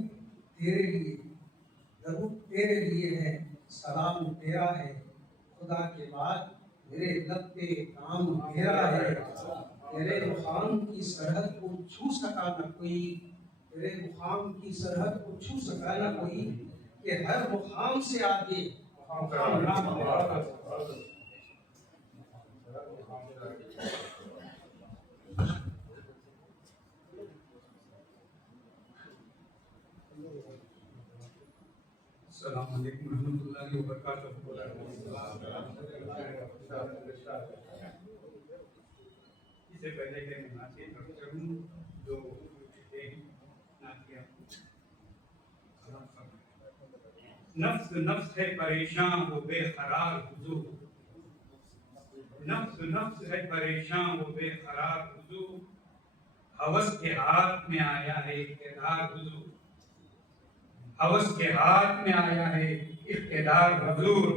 تیرے لیے ہے، سلام تیرا ہے، خدا کے بعد میرے لب پہ کام میرا ہے۔ تیرے مقام کی سرحد کو چھو سکا نہ کوئی، تیرے مقام کی سرحد کو چھو سکا نہ کوئی، کہ ہر مقام سے آگے مقام نام تیرا ہے۔ السلام علیکم ورحمۃ اللہ وبرکاتہ۔ اس سے پہلے کہ میں نعت کی طرف چڑھوں، جو نفس ہے پریشان وہ بے قرار حضور، نفس ہے پریشان وہ بے قرار حضور، ہوس کے ہاتھ میں آیا ہے اقتدار حضور، ہوس کے ہاتھ میں آیا ہے اقتدار حضور،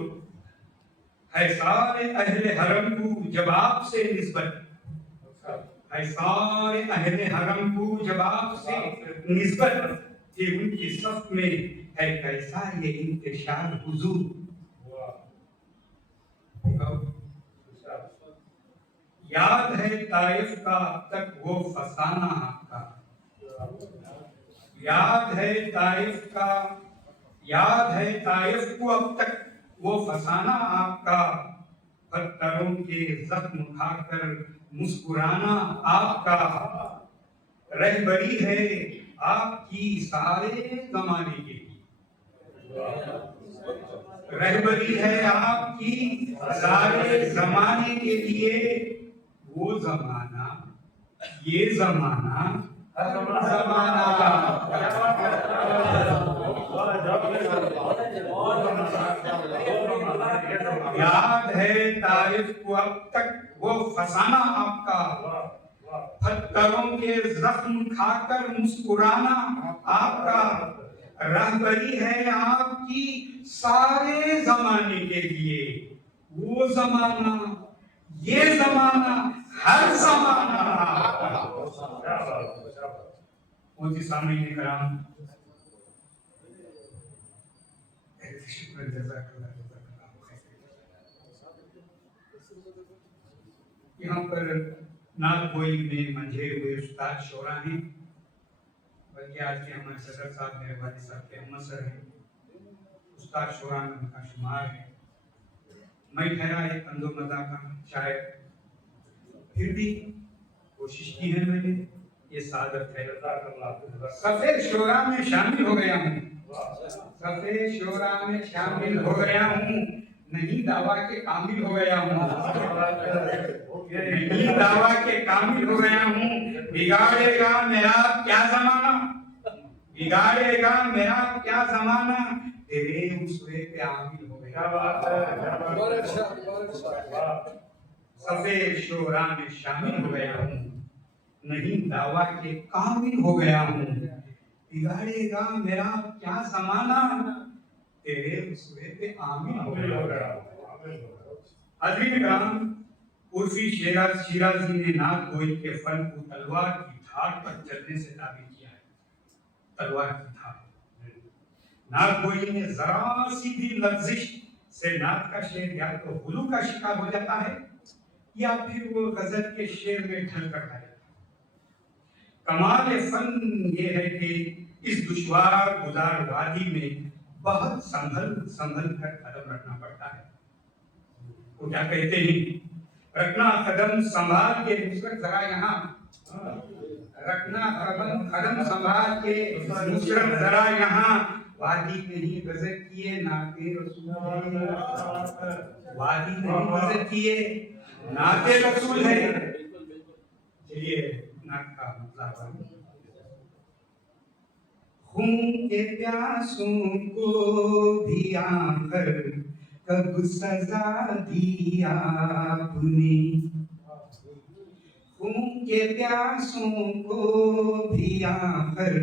ہے سارے اہل حرم کو جب آپ سے نسبت، ہے سارے اہل حرم کو جب آپ سے نسبت تھی، ان کی صف میں ہے کیسا یہ انتشار حضور۔ یاد ہے طائف کا اب تک وہ فسانہ آپ کا، یاد ہے طائف کو اب تک وہ فسانہ آپ کا، پتھروں کے زخم کھا کر مسکرانا آپ کا، رہبری ہے آپ کی سارے زمانے کے لیے، رہبری ہے آپ کی سارے زمانے کے لیے، وہ زمانہ یہ زمانہ یاد ہے طائف کو اب تک وہ فسانہ آپ کا، پتھروں کے زخم کھا کر مسکرانا آپ کا، رہبری ہے آپ کی سارے زمانے کے لیے، وہ زمانہ یہ زمانہ ہر زمانہ آپ کا۔ مجھے سامعین کرام، شکر جزاک اللہ۔ یہاں پر نعت گوئی میں منجھے ہوئے استاد شعراء ہیں، بلکہ آج کے ہمارے صدر صاحب میرے والد صاحب کے احمد سر ہیں، استاد شعراء میں ان کا شمار ہے۔ میں ٹھہرا ایک طنز و مزاح کا شاعر، پھر بھی کوشش کی ہے میں نے، یہ سعادت ہے۔ صفِ شعراء میں شامل ہو گیا ہوں، صفِ شعراء میں شامل ہو گیا ہوں، نہیں دعویٰ کے کامل ہو گیا ہوں، نہیں دعویٰ کے کامل ہو گیا ہوں، بگاڑے گا میرا کیا زمانہ، بگاڑے گا میرا کیا زمانہ، تیرے اسوے پہ عامل ہو گیا۔ صفِ شعراء میں شامل ہو گیا ہوں، نہیں دعویٰ کے کامل ہو گیا ہوں، بگاڑے گا میرا کیا زمانہ، تیرے اسوے پہ عامل ہو گیا۔ حاضرین کرام، عرفی شیرازی نے نعت گوئی کے فن کو تلوار کی دھار پر چلنے سے تعبیر کیا ہے۔ تلوار کی دھار، نعت گوئی میں ذرا سی بھی لفظش سے نعت کا شعر یا تو غلو کا شکار ہو جاتا ہے یا پھر وہ غزل کے شعر میں ڈھل کر آ جاتا ہے۔ کمال فن یہ ہے کہ اس دشوار گزار وادی میں بہت سنبھل کر قدم رکھنا پڑتا ہے. وہ کیا کہتے ہیں؟ رکھنا قدم سنبھال کے. نصرت ذرا یہاں رکھنا قدم سنبھال کے. نصرت ذرا یہاں. وادی نہیں گزر کیے ناتے رسول ہے. وادی نہیں گزر کیے ناتے رسول ہے. چلیے نعت کا مطلب خون کے پیاسوں کو بھی آخر کب سزا دی آپ نے. خون کے پیاسوں کو بھی آخر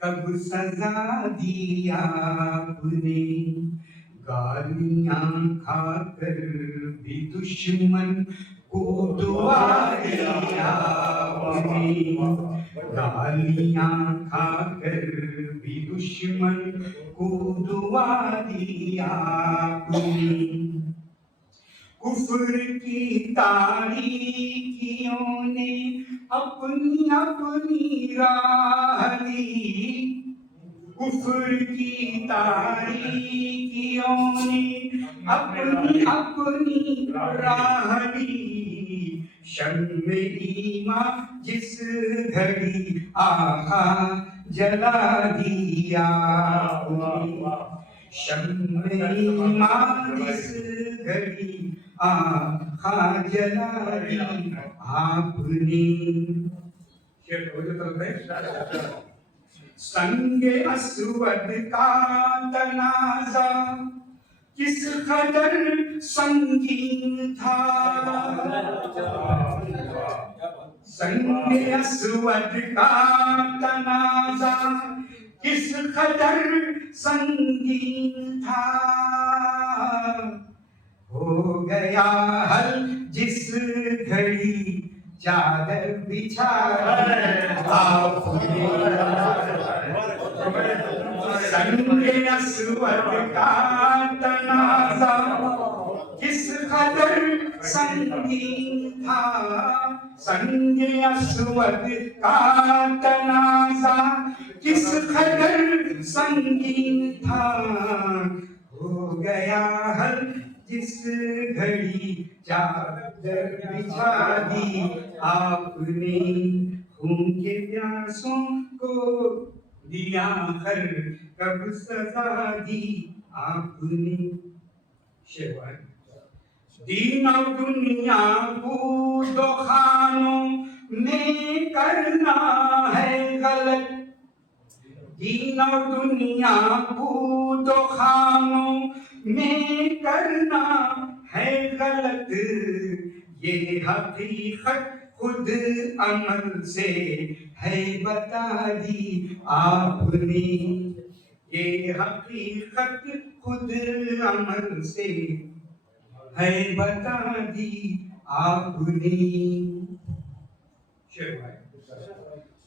کب سزا دی آپ نے. گالیاں کھا کر بھی دشمن کو دعا دی آپ نے. گالیاں کھا کر بھی دشمن کو دعا دی آپ نے. کفر کی تاریکیوں نے اپنی اپنی راہ لی. کفر کی تاریکیوں نے اپنی اپنی راہ لی. شمع ایمان جس گھڑی آہا جلا دیا آپ نے. شمع ایمان جس گھڑی آہا جلا دی آپ نے. سنگ اسود کا تنازع کس قدر سنگین تھا. سنگ اسود کا تنازع کس قدر سنگین تھا. ہو گیا حل جس گھڑی چادر بچھا آپ نے. سنگ اسود کا تنازع کس قدر سنگین تھا. سنگ اسود کا تنازع کس قدر سنگین تھا. ہو گیا حل جس گھڑی چادر بچھا دی آپ نے. خون کے پیاسوں کو دیا خر کب سزا دی آپ نے. شیروان دین و دنیا بود و خانوں میں کرنا ہے غلط. دین و دنیا بود و خانوں میں کرنا ہے غلط. یہ حقیقت خود عمل سے ہے بتا دی آپ نے. یہ حقیقت خود عمل سے ہے بتا دی آپ نے.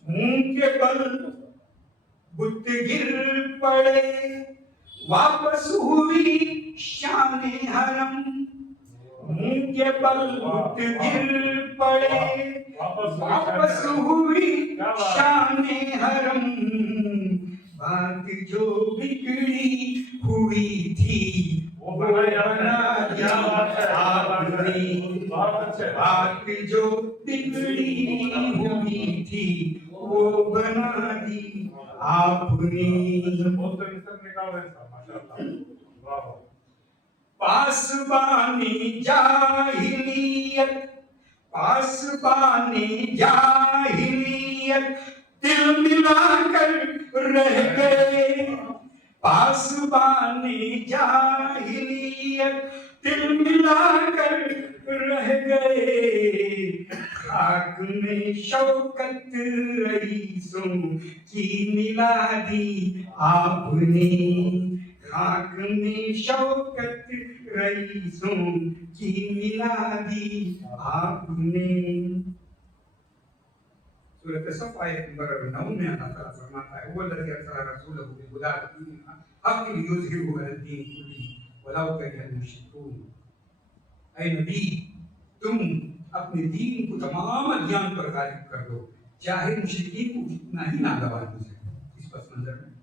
منہ کے بل بت گر پڑے واپس ہوئی شان حرم. منہ کے بل بت گر پڑے واپس ہوئی شان حرم. بات جو بگڑی ہوئی تھی وہ بنا دیا آپ نے. بات جو بگڑی ہوئی تھی وہ بنا دی آپ نے. پاسبانی جاہلیت پاسبانی جاہلیت دل ملا کر رہ گئے. پاسبانی جاہلیت دل ملا کر رہ گئے. خاک میں شوکت رئیسوں کی ملا دی آپ نے. خاک میں شوکت رئیسوں کی ملا دی آپ نے. سورۃ صف آیت نمبر 9 میں اللہ تعالیٰ فرماتا ہے وہ الذی ارسل رسولہ بالہدی ودین الحق لیظہرہ علی الدین کلہ ولو کرہ المشرکون. اے نبی تم اپنے دین کو تمام ادیان پر غالب کر دو چاہے مشرکین کو کتنا ہی ناگوار ہو جائے. اس پس منظر میں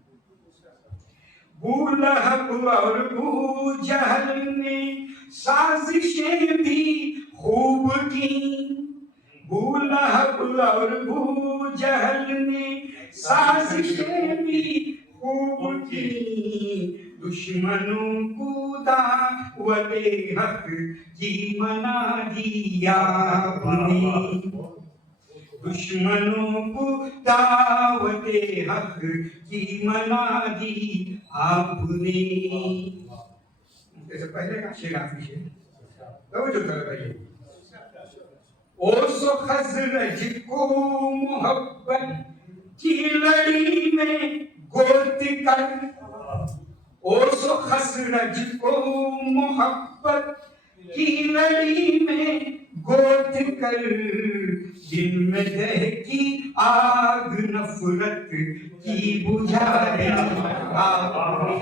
ابو لہب اور ابو جہل نے سازشیں بھی خوب کی، ابو لہب اور ابو جہل نے سازشیں بھی خوب کی، دشمنوں کو دعوت حق کی منا دیا آپ نے، دشمنوں کو دعوت حق کی منا دی آپ نے۔ اس سے پہلے کا شعر آتی ہے، توجہ کرو بھائی۔ اوس و خزرج کو محبت کی لڑی میں گوت کر، اوس و خزرج کو محبت کی لڑی میں گوت کر، دل میں دہکی آگ نفرت کی بجھا دی آپ نے،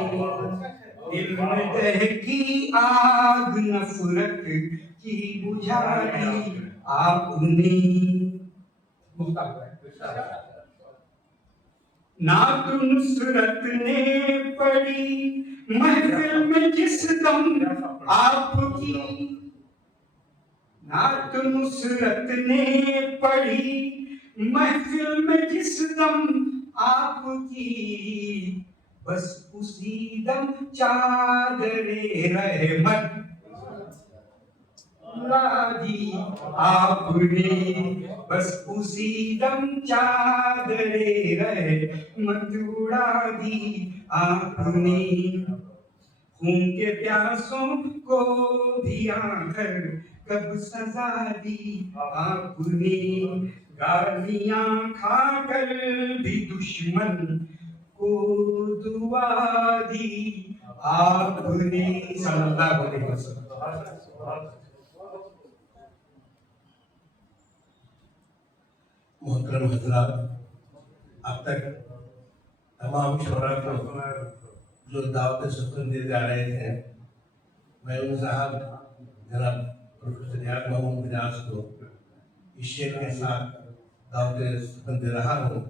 دل میں دہکی آگ نفرت کی بجھا دی آپ نے۔ نعت نصرت نے پڑھی محفل میں جس دم آپ کی، نعت نصرت نے پڑھی محفل میں جس دم آپ کی، بس اسی دم چادر رحمت اڑا دی آپ نے، بس اسی دم چادر رحمت اڑا دی آپ نے۔ خون کے پیاسوں کو بھی آخر کب سزا دی آپ نے، گالیاں کھا کر بھی دشمن کو دعا دی آپ نے، صلی اللہ علیہ وسلم۔ محترم حضرات، اب تک تمام شعراء کو جو دعوت سخن دے جا رہے تھے، میں ان صاحب جناب پروفیسر یاد محمود بجاز کو اس شعر کے ساتھ دعوت سخن دے رہا ہوں۔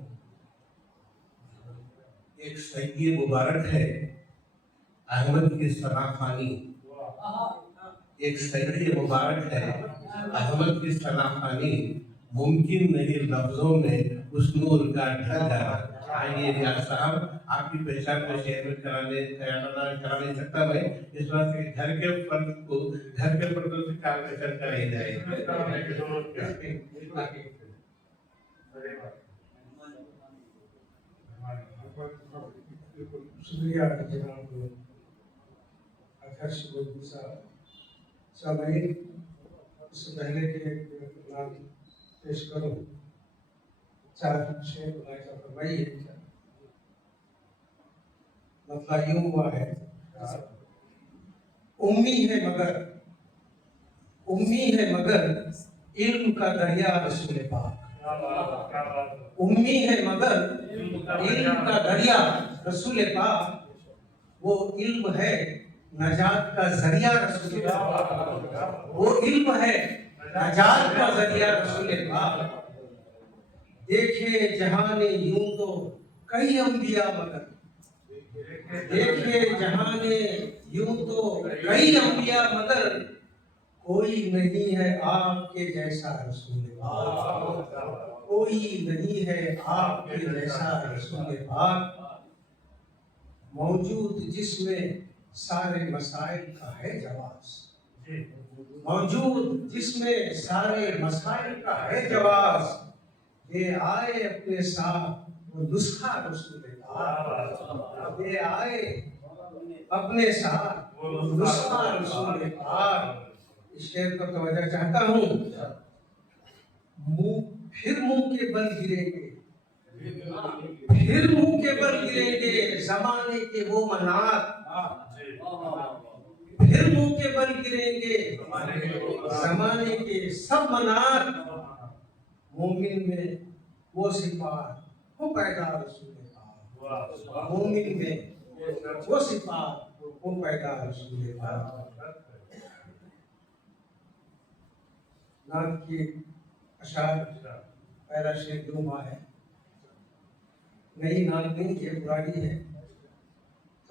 ایک سید مبارک ہے احمد کی ثنا خوانی، ایک سید مبارک ہے احمد کی ثنا خوانی، ممکن نہیں لفظوں میں اس نور کا ڈھل جانا۔ آئیے ریاض صاحب، آپ کی پہچان کو شعر میں کرا نہیں سکتا میں، اس وجہ سے گھر کے فرد کو گھر کے پردوں سے کام پہچان کر ہی جائے۔ شکریہ جناب آکرش گوپی صاحب۔ سامعین، اس سے پہلے کہ ایک نام پیش کروں، چار شعر ملاحظہ فرمائیے۔ مسئلہ یوں ہوا ہے، امی ہے مگر علم کا دریا رسول پاک، امی ہے مگر علم کا دریا رسول پاک، وہ علم ہے نجات کا ذریعہ رسول پاک، وہ علم ہے نجات کا ذریعہ رسول پاک۔ دیکھے جہاں نے یوں تو کئی انبیاء مگر، دیکھے جہاں نے یوں تو کئی انبیاء مگر، کوئی نہیں ہے آپ کے جیسا رسول پاک، کوئی نہیں ہے آپ کے جیسا رسول پاک، موجود جس میں سارے مسائل کا ہے جواز، موجود جس میں سارے مسائل کا ہے جواز، یہ آئے اپنے ساتھ وہ نسخہ رسول پاک، یہ آئے اپنے ساتھ وہ نسخہ رسول پاک۔ اس شعر پر توجہ چاہتا ہوں، پھر منہ کے بل گریں گے، پھر منہ کے بل گریں گے زمانے کے وہ منات، پھر منہ کے بل گریں گے زمانے کے سب منات، مومن میں وہ صفات وہ پیدا رسول پاک، مومن میں وہ صفات وہ پیدا رسول پاک۔ نعت کی اشعار پہلا شعر دو ماہ ہے، نئی نعت نہیں ہے، پرانی ہے،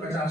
50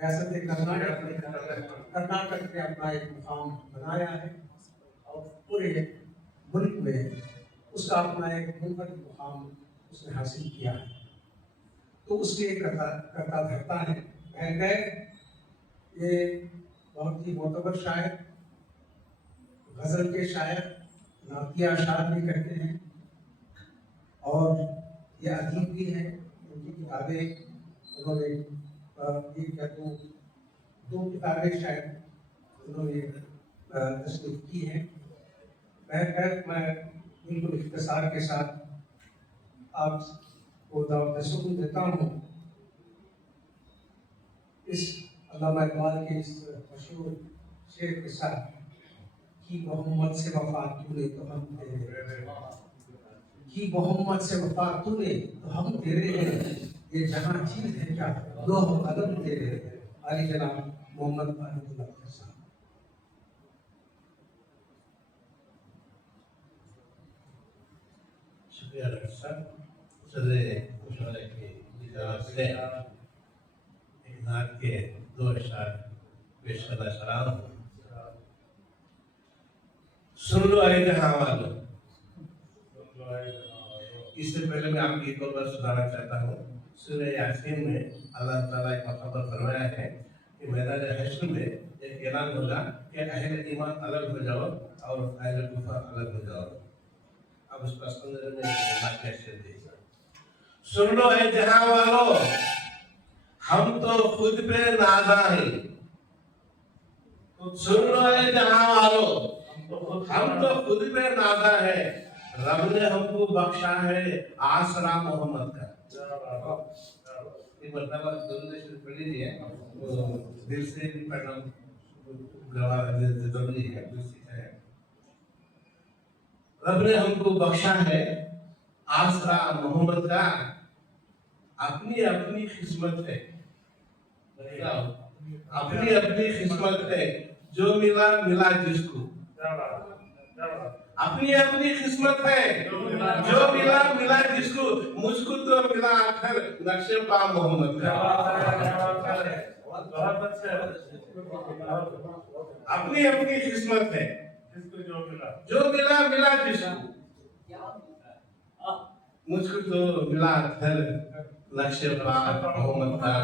ریاست کرناٹک نے اپنا ایک مقام بنایا ہے اور پورے ملک میں اس کا اپنا ایک منفرد مقام اس نے حاصل کیا ہے. تو اس کے کرتا دھرتا ہے. بہن گئے یہ بہت ہی معتبر شاعر، غزل کے شاعر، نعتیہ اشعار بھی کہتے ہیں، اور یہ ادیب بھی ہیں. ان کی کتابیں انہوں نے دو کتابیں شاید انہوں نے تصنیف کی ہیں. میں بالکل اختصار کے ساتھ آپ کو دعوت سکون دیتا ہوں اس علامہ اقبال کے اس مشہور شعر کے ساتھ کہ محمد سے وفا تو نے تو ہم تیرے، کہ محمد سے وفا تو نے تو ہم تیرے ہیں، یہ جہاں چیز ہے کیا لوح قلم تیرے ہیں. علی جناب محمد احمد اللہ صاحب. شکریہ ڈاکٹر صاحب. صدر مشورہ کی جناب سے ایک نعت کے 2 اشعار پیش کرنا چاہ رہا ہوں. سن لو اے جہاں والو. اس سے پہلے میں آپ کی ایک اور بات سنانا چاہتا ہوں. سورہ یاسین میں اللہ تعالیٰ ایک مقام پر فرمایا ہے کہ میدان حشر میں ایک اعلان ہوگا کہ اہل ایمان الگ ہو جاؤ اور اہل کفر الگ ہو جاؤ. اب اس پس منظر میں واقعہ شعر دیکھا. سن لو اے جہاں والو ہم تو خود پہ نازا ہیں. سن لو اے جہاں والو ہم تو خود پہ نازا ہے. رب نے ہم کو بخشا ہے آسرا محمد کا. ایک مرتبہ دونوں شروع پڑھ لیجیے. دل سے بھی پڑھنا ضروری ہے. رب نے ہم کو بخشا ہے آسرا محمد کا. اپنی اپنی قسمت ہے، اپنی اپنی قسمت ہے، جو ملا ملا جس کو. اپنی اپنی قسمت ہے جو ملا ملا جس کو. مجھ کو تو ملا آخر نقش پا محمد کا. اپنی اپنی قسمت ہے جو ملا ملا جس کو. مجھ کو تو ملا آخر نقش پا محمد کا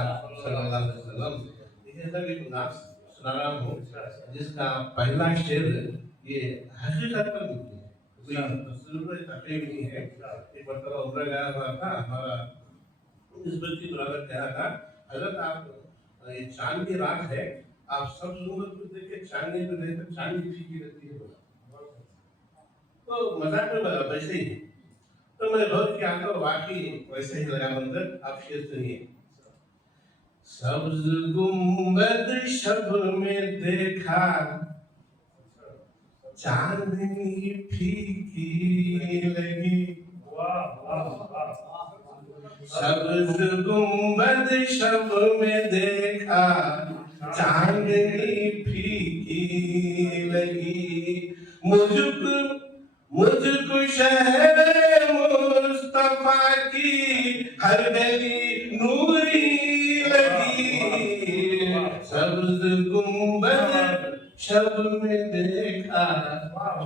صلی اللہ علیہ وسلم. یہ سب ایک نعت سنا رہا ہوں جس کا پہلا شعر یہ حقیقت پر مبنی ہے، کوئی تصور تقریب نہیں ہے. ایک مرتبہ عمرہ گیا ہوا تھا. ہمارا نسبتی برادر کہا تھا حضرت آپ یہ چاند کی رات ہے، آپ سب ضرورت کو دیکھ کے چاندنی پہ دیکھ کر چاندنی پھیکی رہتی ہے. تو مذاق میں ویسے ہی ہے. تو میں غور کیا تو واقعی ویسے ہی لگا منظر. آپ شعر سنیے. سبز گنبد شب میں دیکھا چاندنی پھیکی لگی. سبز گنبد شب میں دیکھا چاندنی پھیکی لگی. مجھ کو شہر مصطفیٰ کی ہر گلی نوری لگی. سبز گنبد شب میں دیکھا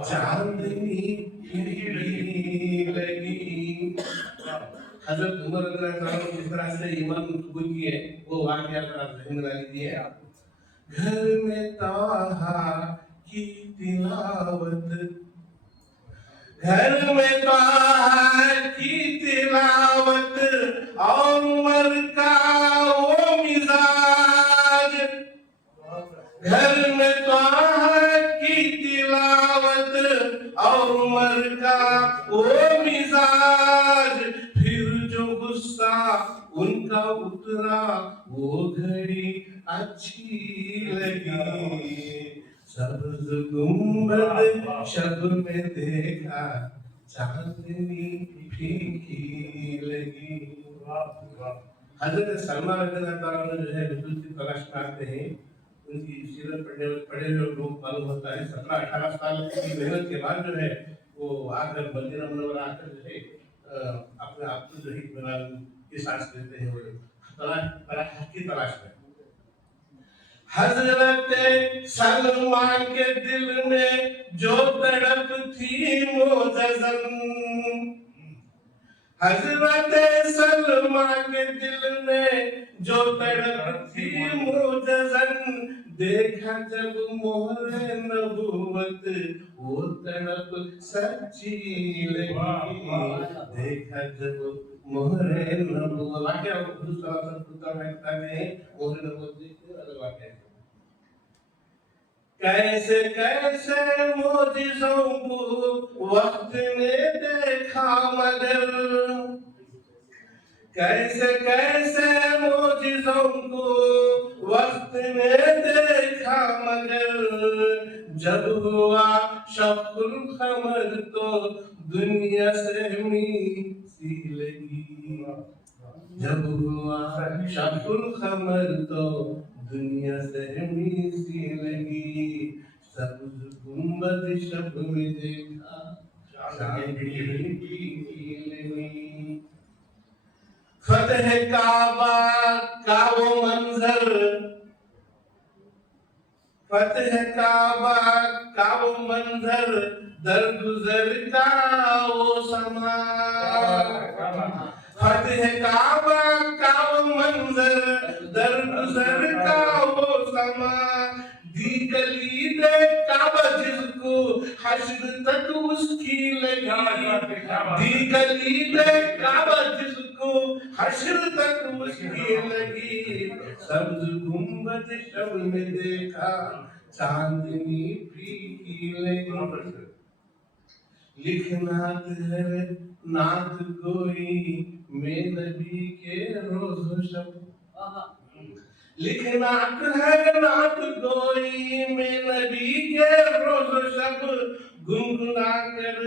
چاندنی پھیکی لگی. حضرت عمر رضی اللہ عنہ کس طرح سے ایمان قبول کیے وہ واقعات آپ ذہن میں لا لیجیے. گھر میں طٰہٰ کی تلاوت، گھر میں طٰہٰ کی تلاوت اور عمر کا وہ مزاج. گھر میں طٰہٰ کی تلاوت اور عمر کا وہ مزاج. پھر جو غصہ ان کا اترا وہ گھڑی اچھی لگی. سبز گنبد شب میں دیکھا چاندنی پھیکی لگی. حضرت سلمان رضی اللہ عنہ جو ہے حضور کی تلاش میں آتے ہیں. ان کی سیرت پڑھے ہوئے لوگ معلوم ہوتا ہے 17-18 سال کی محنت کے بعد جو ہے وہ آ کر مدینہ منورہ آ کر جو ہے اپنے آپ کو جو ہے اطمینان کی سانس لیتے ہیں. وہ حق کی تلاش میں. حضرت سلمان کے دل میں جو تڑپ تھی معجزن، حضرت سلمان کے دل میں جو تڑپ تھی معجزن، دیکھا جب مہر نبوت وہ تڑپ سچی لگی، دیکھا جب مہر نبوت واقعہ حضور صلی اللہ علیہ وسلم کہتا ہے مہر نبوت دیکھتے ہیں الگ واقعہ ہے۔ کیسے کیسے معجزوں کو وقت نے دیکھا مگر، کیسے کیسے معجزوں کو وقت نے دیکھا مگر، جب ہوا شق القمر تو دنیا سہمی سی لگی، جب ہوا شق القمر تو دنیا سہمی سی لگی، سبز گنبد شب میں دیکھا چاندنی کی لگی، فتح کعبہ کا وہ منظر، فتح کعبہ کا وہ منظر، درگزر کا وہ سما، فتح کعبہ کا وہ منظر، درگزر کا وہ سما، دی کلید کعبہ جس کو حشر تک اس کی لگی، دی کلید کعبہ جس کو حشر تک اس کی لگی، سبز گنبد شب میں دیکھا چاندنی پھیکی لگی، لکھنا ہے نعت کوئی میں نبی کے روز و شب، لکھنا ہے نعت کوئی میں نبی کے روز و شب، گنگنا کر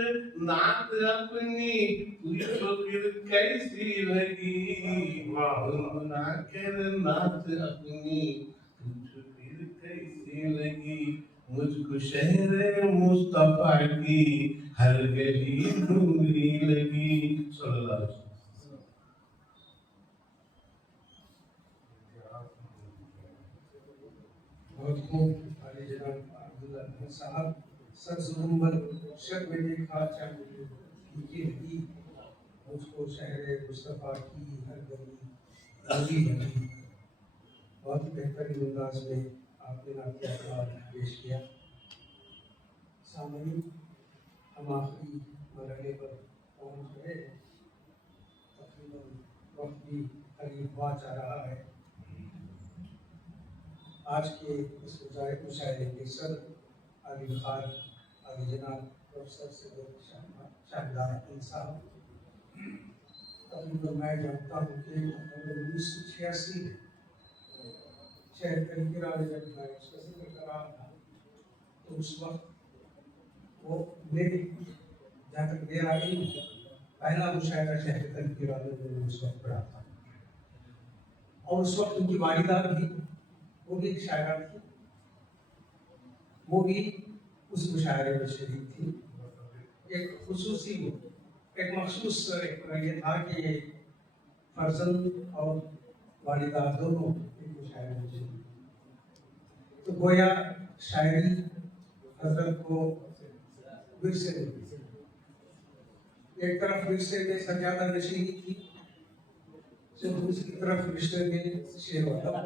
نعت اپنی پوچھو پھر کیسی لگی، گنگنا کر نعت اپنی پوچھو پھر کیسی لگی، مجھ کو شہر مصطفیٰ کی ہر گلی ڈھونڈی لگی، صلی اللہ علیہ وسلم۔ بہت خوب عالی جناب عبداللہ احمد صاحب، سبز گنبد شب میں دیکھا چاندنی کی لگی، مجھ کو شہر مصطفیٰ کی ہر گلی ڈھونڈی لگی، بہت بہترین انداز میں آپ نے نعتیہ کلام پیش کیا۔ سامعین، ہم آخری مرحلے پر پہنچ گئے ہیں، تقریباً وقت بھی قریب ہوا جا رہا ہے۔ آج کے اس مشاعرے کے صدر علی خان علی جناب پروفیسر سید شاہدار حسین صاحب، تقریباً میں جانتا ہوں کہ 1986 میں شہر کلکرا میں جب میں اس کا ذکر کر رہا تھا تو اس وقت وہ میری جہاں تک میرا علم پہلا مشاعرہ شہر کلکرا میں نے اس وقت پڑھا تھا، اور اس وقت ان کی والدہ بھی وہ بھی ایک شاعرہ تھی، وہ بھی اس مشاعرے میں شریک تھی۔ ایک خصوصی ایک مخصوص یہ تھا کہ فرزند اور والدہ دونوں ایک مشاعرے میں شریک تھے، تو گویا شاعری حضرت کو ورثے میں دی، ایک طرف ورثے میں سجادہ نشینی تھی تو دوسری طرف رشتے میں شعر و ادب،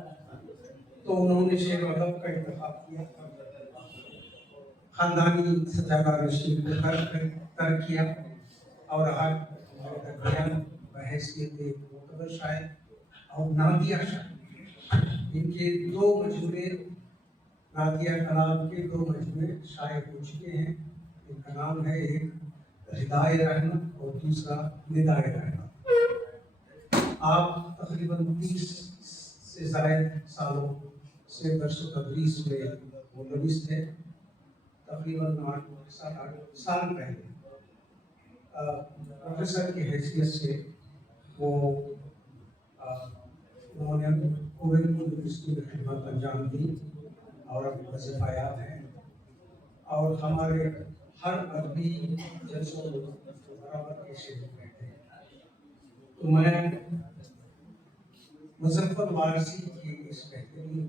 تو انہوں نے شعر و ادب کا انتخاب کیا، خاندانی سجادہ نشین کو ترک کیا، اور آج ہمارے درمیان بحیثیت معتبر شاعر اور نعتیہ شاعر، ان کے دو مجموعے نعتیہ کلام کے دو مجموعے شائع ہو چکے ہیں، ان کا نام ہے ایک ہدایت رحمت اور دوسرا ندائے رحمت۔ آپ تقریباً 30 سے زائد سالوں سے درس و تدریس میں ملوث تھے، تقریباً 7-8 سال پہلے پروفیسر کی حیثیت سے وہ انہوں نے کوویڈ یونیورسٹی میں خدمت انجام دی اور اب وظیفہ یاب ہیں، اور ہمارے ہر ادبی جلسوں میں برابر کے شریک رہتے ہیں۔ تو میں مظفر وارثی کی اس بہترین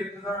1000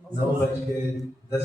9:10